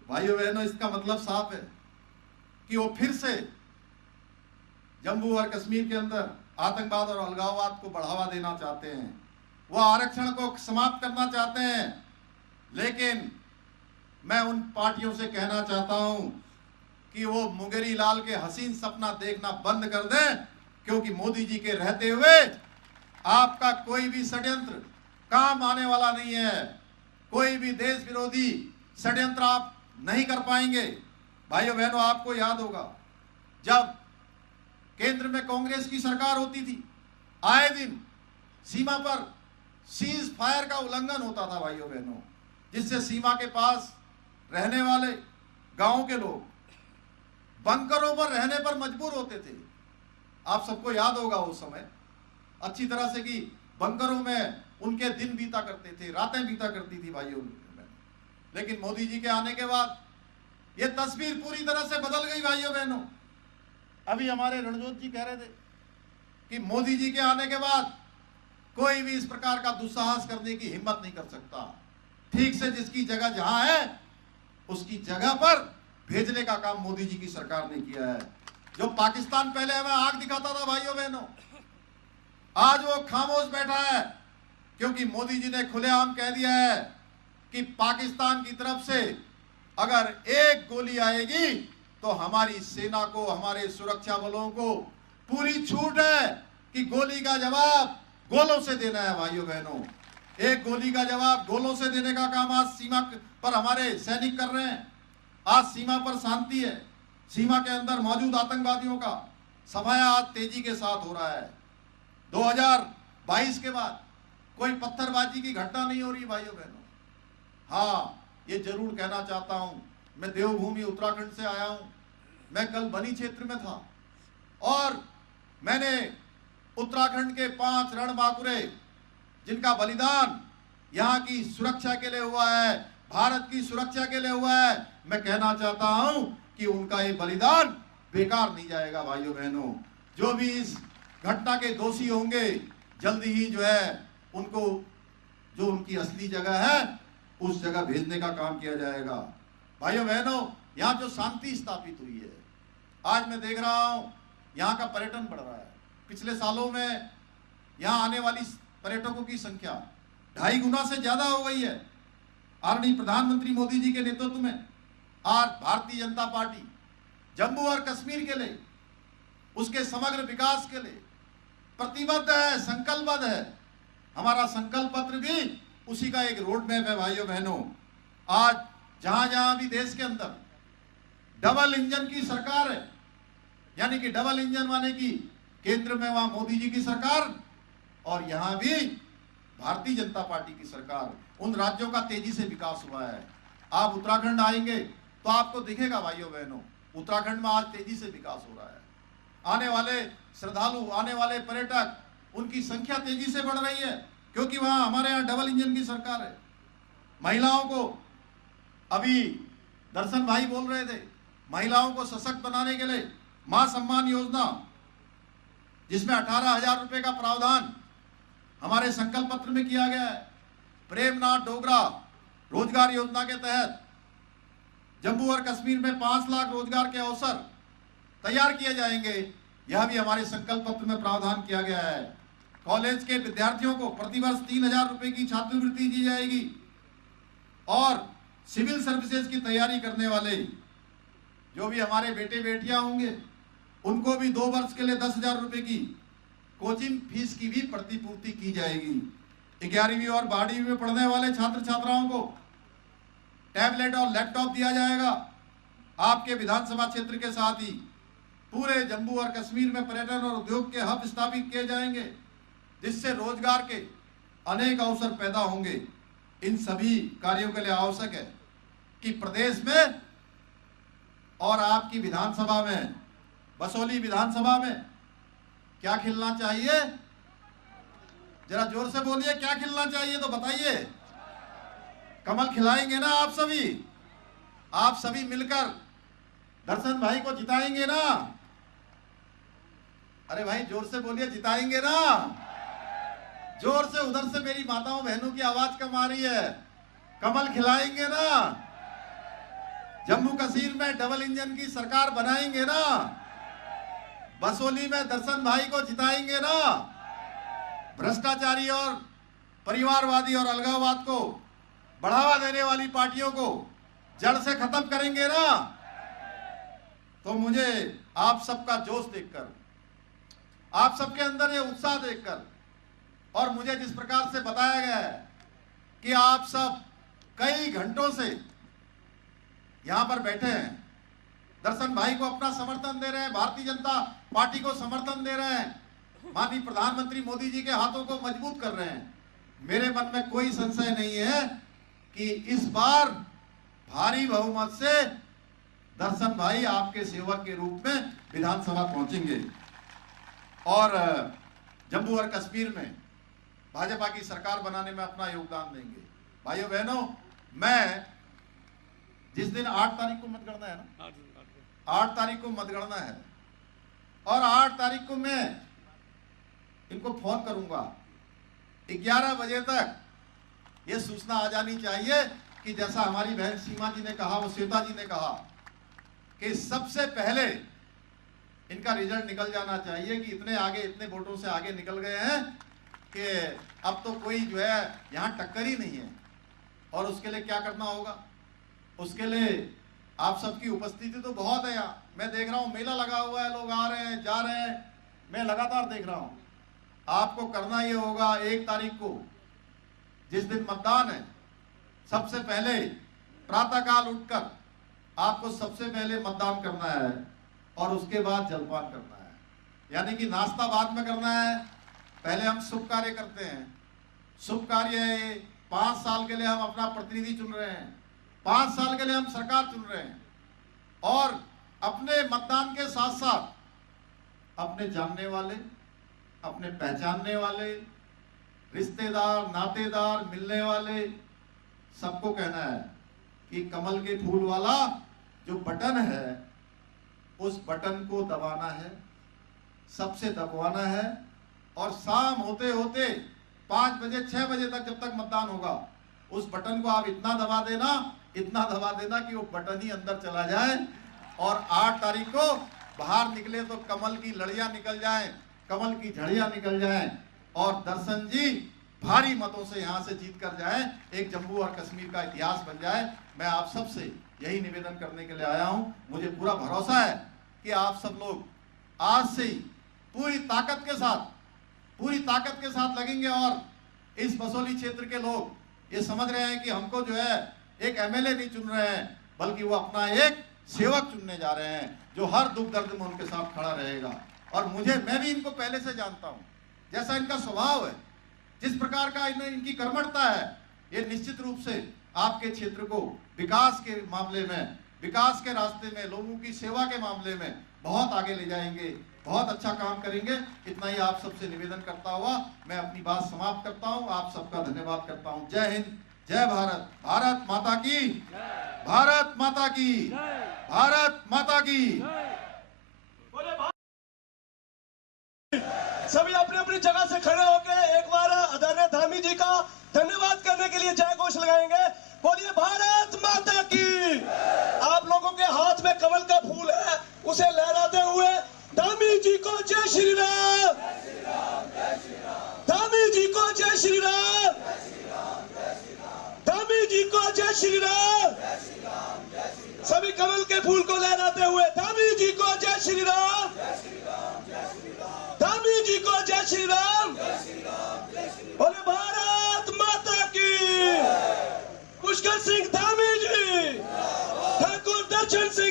भाइयों बहनों, इसका मतलब साफ है कि वो फिर से जम्मू और कश्मीर के अंदर आतंकवाद और अलगाववाद को बढ़ावा देना चाहते हैं, वो आरक्षण को समाप्त करना चाहते हैं। लेकिन मैं उन पार्टियों से कहना चाहता हूं कि वो मुंगेरी लाल के हसीन सपना देखना बंद कर दें, क्योंकि मोदी जी के रहते हुए आपका कोई भी षड्यंत्र काम आने वाला नहीं है। कोई भी देश विरोधी षड्यंत्र आप नहीं कर पाएंगे। भाइयों बहनों, आपको याद होगा जब केंद्र में कांग्रेस की सरकार होती थी, आए दिन सीमा पर सीज फायर का उल्लंघन होता था भाइयों बहनों, जिससे सीमा के पास रहने वाले गांव के लोग बंकरों पर रहने पर मजबूर होते थे। आप सबको याद होगा उस समय अच्छी तरह से कि बंकरों में उनके दिन बीता करते थे, रातें बीता करती थी भाइयों बहनों। लेकिन मोदी जी के आने के बाद यह तस्वीर पूरी तरह से बदल गई भाइयों बहनों। अभी हमारे रणजोत जी कह रहे थे कि मोदी जी के आने के बाद कोई भी इस प्रकार का दुस्साहस करने की हिम्मत नहीं कर सकता। ठीक से जिसकी जगह जहां है उसकी जगह पर भेजने का काम मोदी जी की सरकार ने किया है। जो पाकिस्तान पहले हमें आग दिखाता था भाइयों बहनों, आज वो खामोश बैठा है, क्योंकि मोदी जी ने खुलेआम कह दिया है कि पाकिस्तान की तरफ से अगर एक गोली आएगी तो हमारी सेना को, हमारे सुरक्षा बलों को पूरी छूट है कि गोली का जवाब गोलों से देना है। भाइयों बहनों, एक गोली का जवाब गोलों से देने का काम आज सीमा पर हमारे सैनिक कर रहे हैं। आज सीमा पर शांति है, सीमा के अंदर मौजूद आतंकवादियों का सफाया आज तेजी के साथ हो रहा है। 2022 के बाद कोई पत्थरबाजी की घटना नहीं हो रही भाइयों बहनों। हाँ, ये जरूर कहना चाहता हूं, मैं देवभूमि उत्तराखंड से आया हूं। मैं कल बनी क्षेत्र में था और मैंने उत्तराखंड के 5 रणबांकुरे जिनका बलिदान यहाँ की सुरक्षा के लिए हुआ है, भारत की सुरक्षा के लिए हुआ है, मैं कहना चाहता हूं कि उनका ये बलिदान बेकार नहीं जाएगा भाइयों बहनों। जो भी इस घटना के दोषी होंगे जल्दी ही जो है उनको जो उनकी असली जगह है उस जगह भेजने का काम किया जाएगा। भाइयों बहनों, यहाँ जो शांति स्थापित हुई है, आज मैं देख रहा हूँ यहाँ का पर्यटन बढ़ रहा है। पिछले सालों में यहाँ आने वाली पर्यटकों की संख्या 2.5 गुना से ज्यादा हो गई है। आदरणीय प्रधानमंत्री मोदी जी के नेतृत्व में आज भारतीय जनता पार्टी जम्मू और कश्मीर के लिए, उसके समग्र विकास के लिए प्रतिबद्ध है, संकल्पबद्ध है। हमारा संकल्प पत्र भी उसी का एक रोड मैप है। भाइयों बहनों, आज जहां जहां भी देश के अंदर डबल इंजन की सरकार है, यानी कि डबल इंजन माने कि केंद्र में वहां मोदी जी की सरकार और यहां भी भारतीय जनता पार्टी की सरकार, उन राज्यों का तेजी से विकास हुआ है। आप उत्तराखंड आएंगे तो आपको दिखेगा भाइयों बहनों, उत्तराखंड में आज तेजी से विकास हो रहा है। आने वाले श्रद्धालु, आने वाले पर्यटक, उनकी संख्या तेजी से बढ़ रही है, क्योंकि वहां हमारे यहाँ डबल इंजन की सरकार है। महिलाओं को, अभी दर्शन भाई बोल रहे थे, महिलाओं को सशक्त बनाने के लिए मां सम्मान योजना, जिसमें 18,000 रुपए का प्रावधान हमारे संकल्प पत्र में किया गया है। प्रेमनाथ डोगरा रोजगार योजना के तहत जम्मू और कश्मीर में 5 लाख रोजगार के अवसर तैयार किए जाएंगे, यह भी हमारे संकल्प पत्र में प्रावधान किया गया है। कॉलेज के विद्यार्थियों को प्रतिवर्ष 3,000 रुपए की छात्रवृत्ति दी जाएगी और सिविल सर्विसेज की तैयारी करने वाले जो भी हमारे बेटे बेटियां होंगे, उनको भी 2 वर्ष के लिए 10,000 रुपए की कोचिंग फीस की भी प्रतिपूर्ति की जाएगी। 11वीं और 12वीं में पढ़ने वाले छात्र छात्राओं को टैबलेट और लैपटॉप दिया जाएगा। आपके विधानसभा क्षेत्र के साथ ही पूरे जम्मू और कश्मीर में पर्यटन और उद्योग के हब स्थापित किए जाएंगे, जिससे रोजगार के अनेक अवसर पैदा होंगे। इन सभी कार्यों के लिए आवश्यक है कि प्रदेश में और आपकी विधानसभा में, बसोली विधानसभा में क्या खिलना चाहिए? जरा जोर से बोलिए, क्या खिलना चाहिए तो बताइए। कमल खिलाएंगे ना आप सभी? आप सभी मिलकर दर्शन भाई को जिताएंगे ना? अरे भाई जोर से बोलिए, जिताएंगे ना? जोर से, उधर से मेरी माताओं बहनों की आवाज कम आ रही है। कमल खिलाएंगे ना? जम्मू कश्मीर में डबल इंजन की सरकार बनाएंगे ना? बसोली में दर्शन भाई को जिताएंगे ना? भ्रष्टाचारी और परिवारवादी और अलगाववाद को बढ़ावा देने वाली पार्टियों को जड़ से खत्म करेंगे ना? तो मुझे आप सबका जोश देखकर, आप सबके अंदर ये उत्साह देखकर, और मुझे जिस प्रकार से बताया गया है कि आप सब कई घंटों से यहां पर बैठे हैं, दर्शन भाई को अपना समर्थन दे रहे हैं, भारतीय जनता पार्टी को समर्थन दे रहे हैं, माननीय प्रधानमंत्री मोदी जी के हाथों को मजबूत कर रहे हैं, मेरे मन में कोई संशय नहीं है कि इस बार भारी बहुमत से दर्शन भाई आपके सेवक के रूप में विधानसभा पहुंचेंगे और जम्मू और कश्मीर में भाजपा की सरकार बनाने में अपना योगदान देंगे। भाइयों बहनों, मैं जिस दिन 8 तारीख को मतगणना है ना, 8 तारीख को मतगणना है और 8 तारीख को मैं इनको फोन करूंगा। 11 बजे तक ये सूचना आ जानी चाहिए कि जैसा हमारी बहन सीमा जी ने कहा, वो श्वेता जी ने कहा कि सबसे पहले इनका रिजल्ट निकल जाना चाहिए कि इतने आगे, इतने वोटों से आगे निकल गए हैं कि अब तो कोई जो है यहाँ टक्कर ही नहीं है। और उसके लिए क्या करना होगा? उसके लिए आप सबकी उपस्थिति तो बहुत है यहाँ। मैं देख रहा हूँ मेला लगा हुआ है, लोग आ रहे हैं, जा रहे हैं, मैं लगातार देख रहा हूँ। आपको करना ये होगा 1 तारीख को, जिस दिन मतदान है, सबसे पहले प्रातःकाल उठकर आपको सबसे पहले मतदान करना है और उसके बाद जलपान करना है। यानी कि नाश्ता बाद में करना है, पहले हम शुभ कार्य करते हैं। शुभ कार्य है 5 साल के लिए हम अपना प्रतिनिधि चुन रहे हैं, 5 साल के लिए हम सरकार चुन रहे हैं और अपने मतदान के साथ साथ अपने जानने वाले, अपने पहचानने वाले, रिश्तेदार, नातेदार, मिलने वाले सबको कहना है कि कमल के फूल वाला जो बटन है उस बटन को दबाना है, सबसे दबवाना है और शाम होते होते 5 बजे 6 बजे तक जब तक मतदान होगा उस बटन को आप इतना दबा देना कि वो बटन ही अंदर चला जाए और 8 तारीख को बाहर निकले तो कमल की लड़ियां निकल जाएं, कमल की झड़ियां निकल जाएं और दर्शन जी भारी मतों से यहां से जीत कर जाए, एक जम्मू और कश्मीर का इतिहास बन जाए। मैं आप सबसे यही निवेदन करने के लिए आया हूं। मुझे पूरा भरोसा है कि आप सब लोग आज से ही पूरी ताकत के साथ लगेंगे और इस बसोली क्षेत्र के लोग ये समझ रहे हैं कि हमको जो है एक एमएलए नहीं चुन रहे हैं, बल्कि वो अपना एक सेवक चुनने जा रहे हैं जो हर दुख दर्द में उनके साथ खड़ा रहेगा। और मैं भी इनको पहले से जानता हूं, जैसा इनका स्वभाव है, जिस प्रकार का इनकी कर्मठता है, ये निश्चित रूप से आपके क्षेत्र को विकास के मामले में, विकास के रास्ते में, लोगों की सेवा के मामले में बहुत आगे ले जाएंगे। बहुत अच्छा काम करेंगे। इतना ही आप सबसे निवेदन करता हुआ मैं अपनी बात समाप्त करता हूं। आप सबका धन्यवाद करता हूं। जय हिंद, जय भारत, भारत माता की, भारत माता की, भारत माता की। सभी अपनी अपनी जगह से खड़े होकर एक बार आदरणीय धामी जी का धन्यवाद करने के लिए जय घोष लगाएंगे। बोलिए भारत माता की। आप लोगों के हाथ में कमल का फूल है, उसे लहराते हुए धामी जी को जय श्री राम, धामी जी को जय श्री राम, धामी जी को जय श्री राम। सभी कमल के फूल को लहराते हुए धामी जी को जय श्री राम, धामी जी को जय श्री राम। बोले भारत माता की। पुष्कर सिंह धामी जी, ठाकुर दर्शन सिंह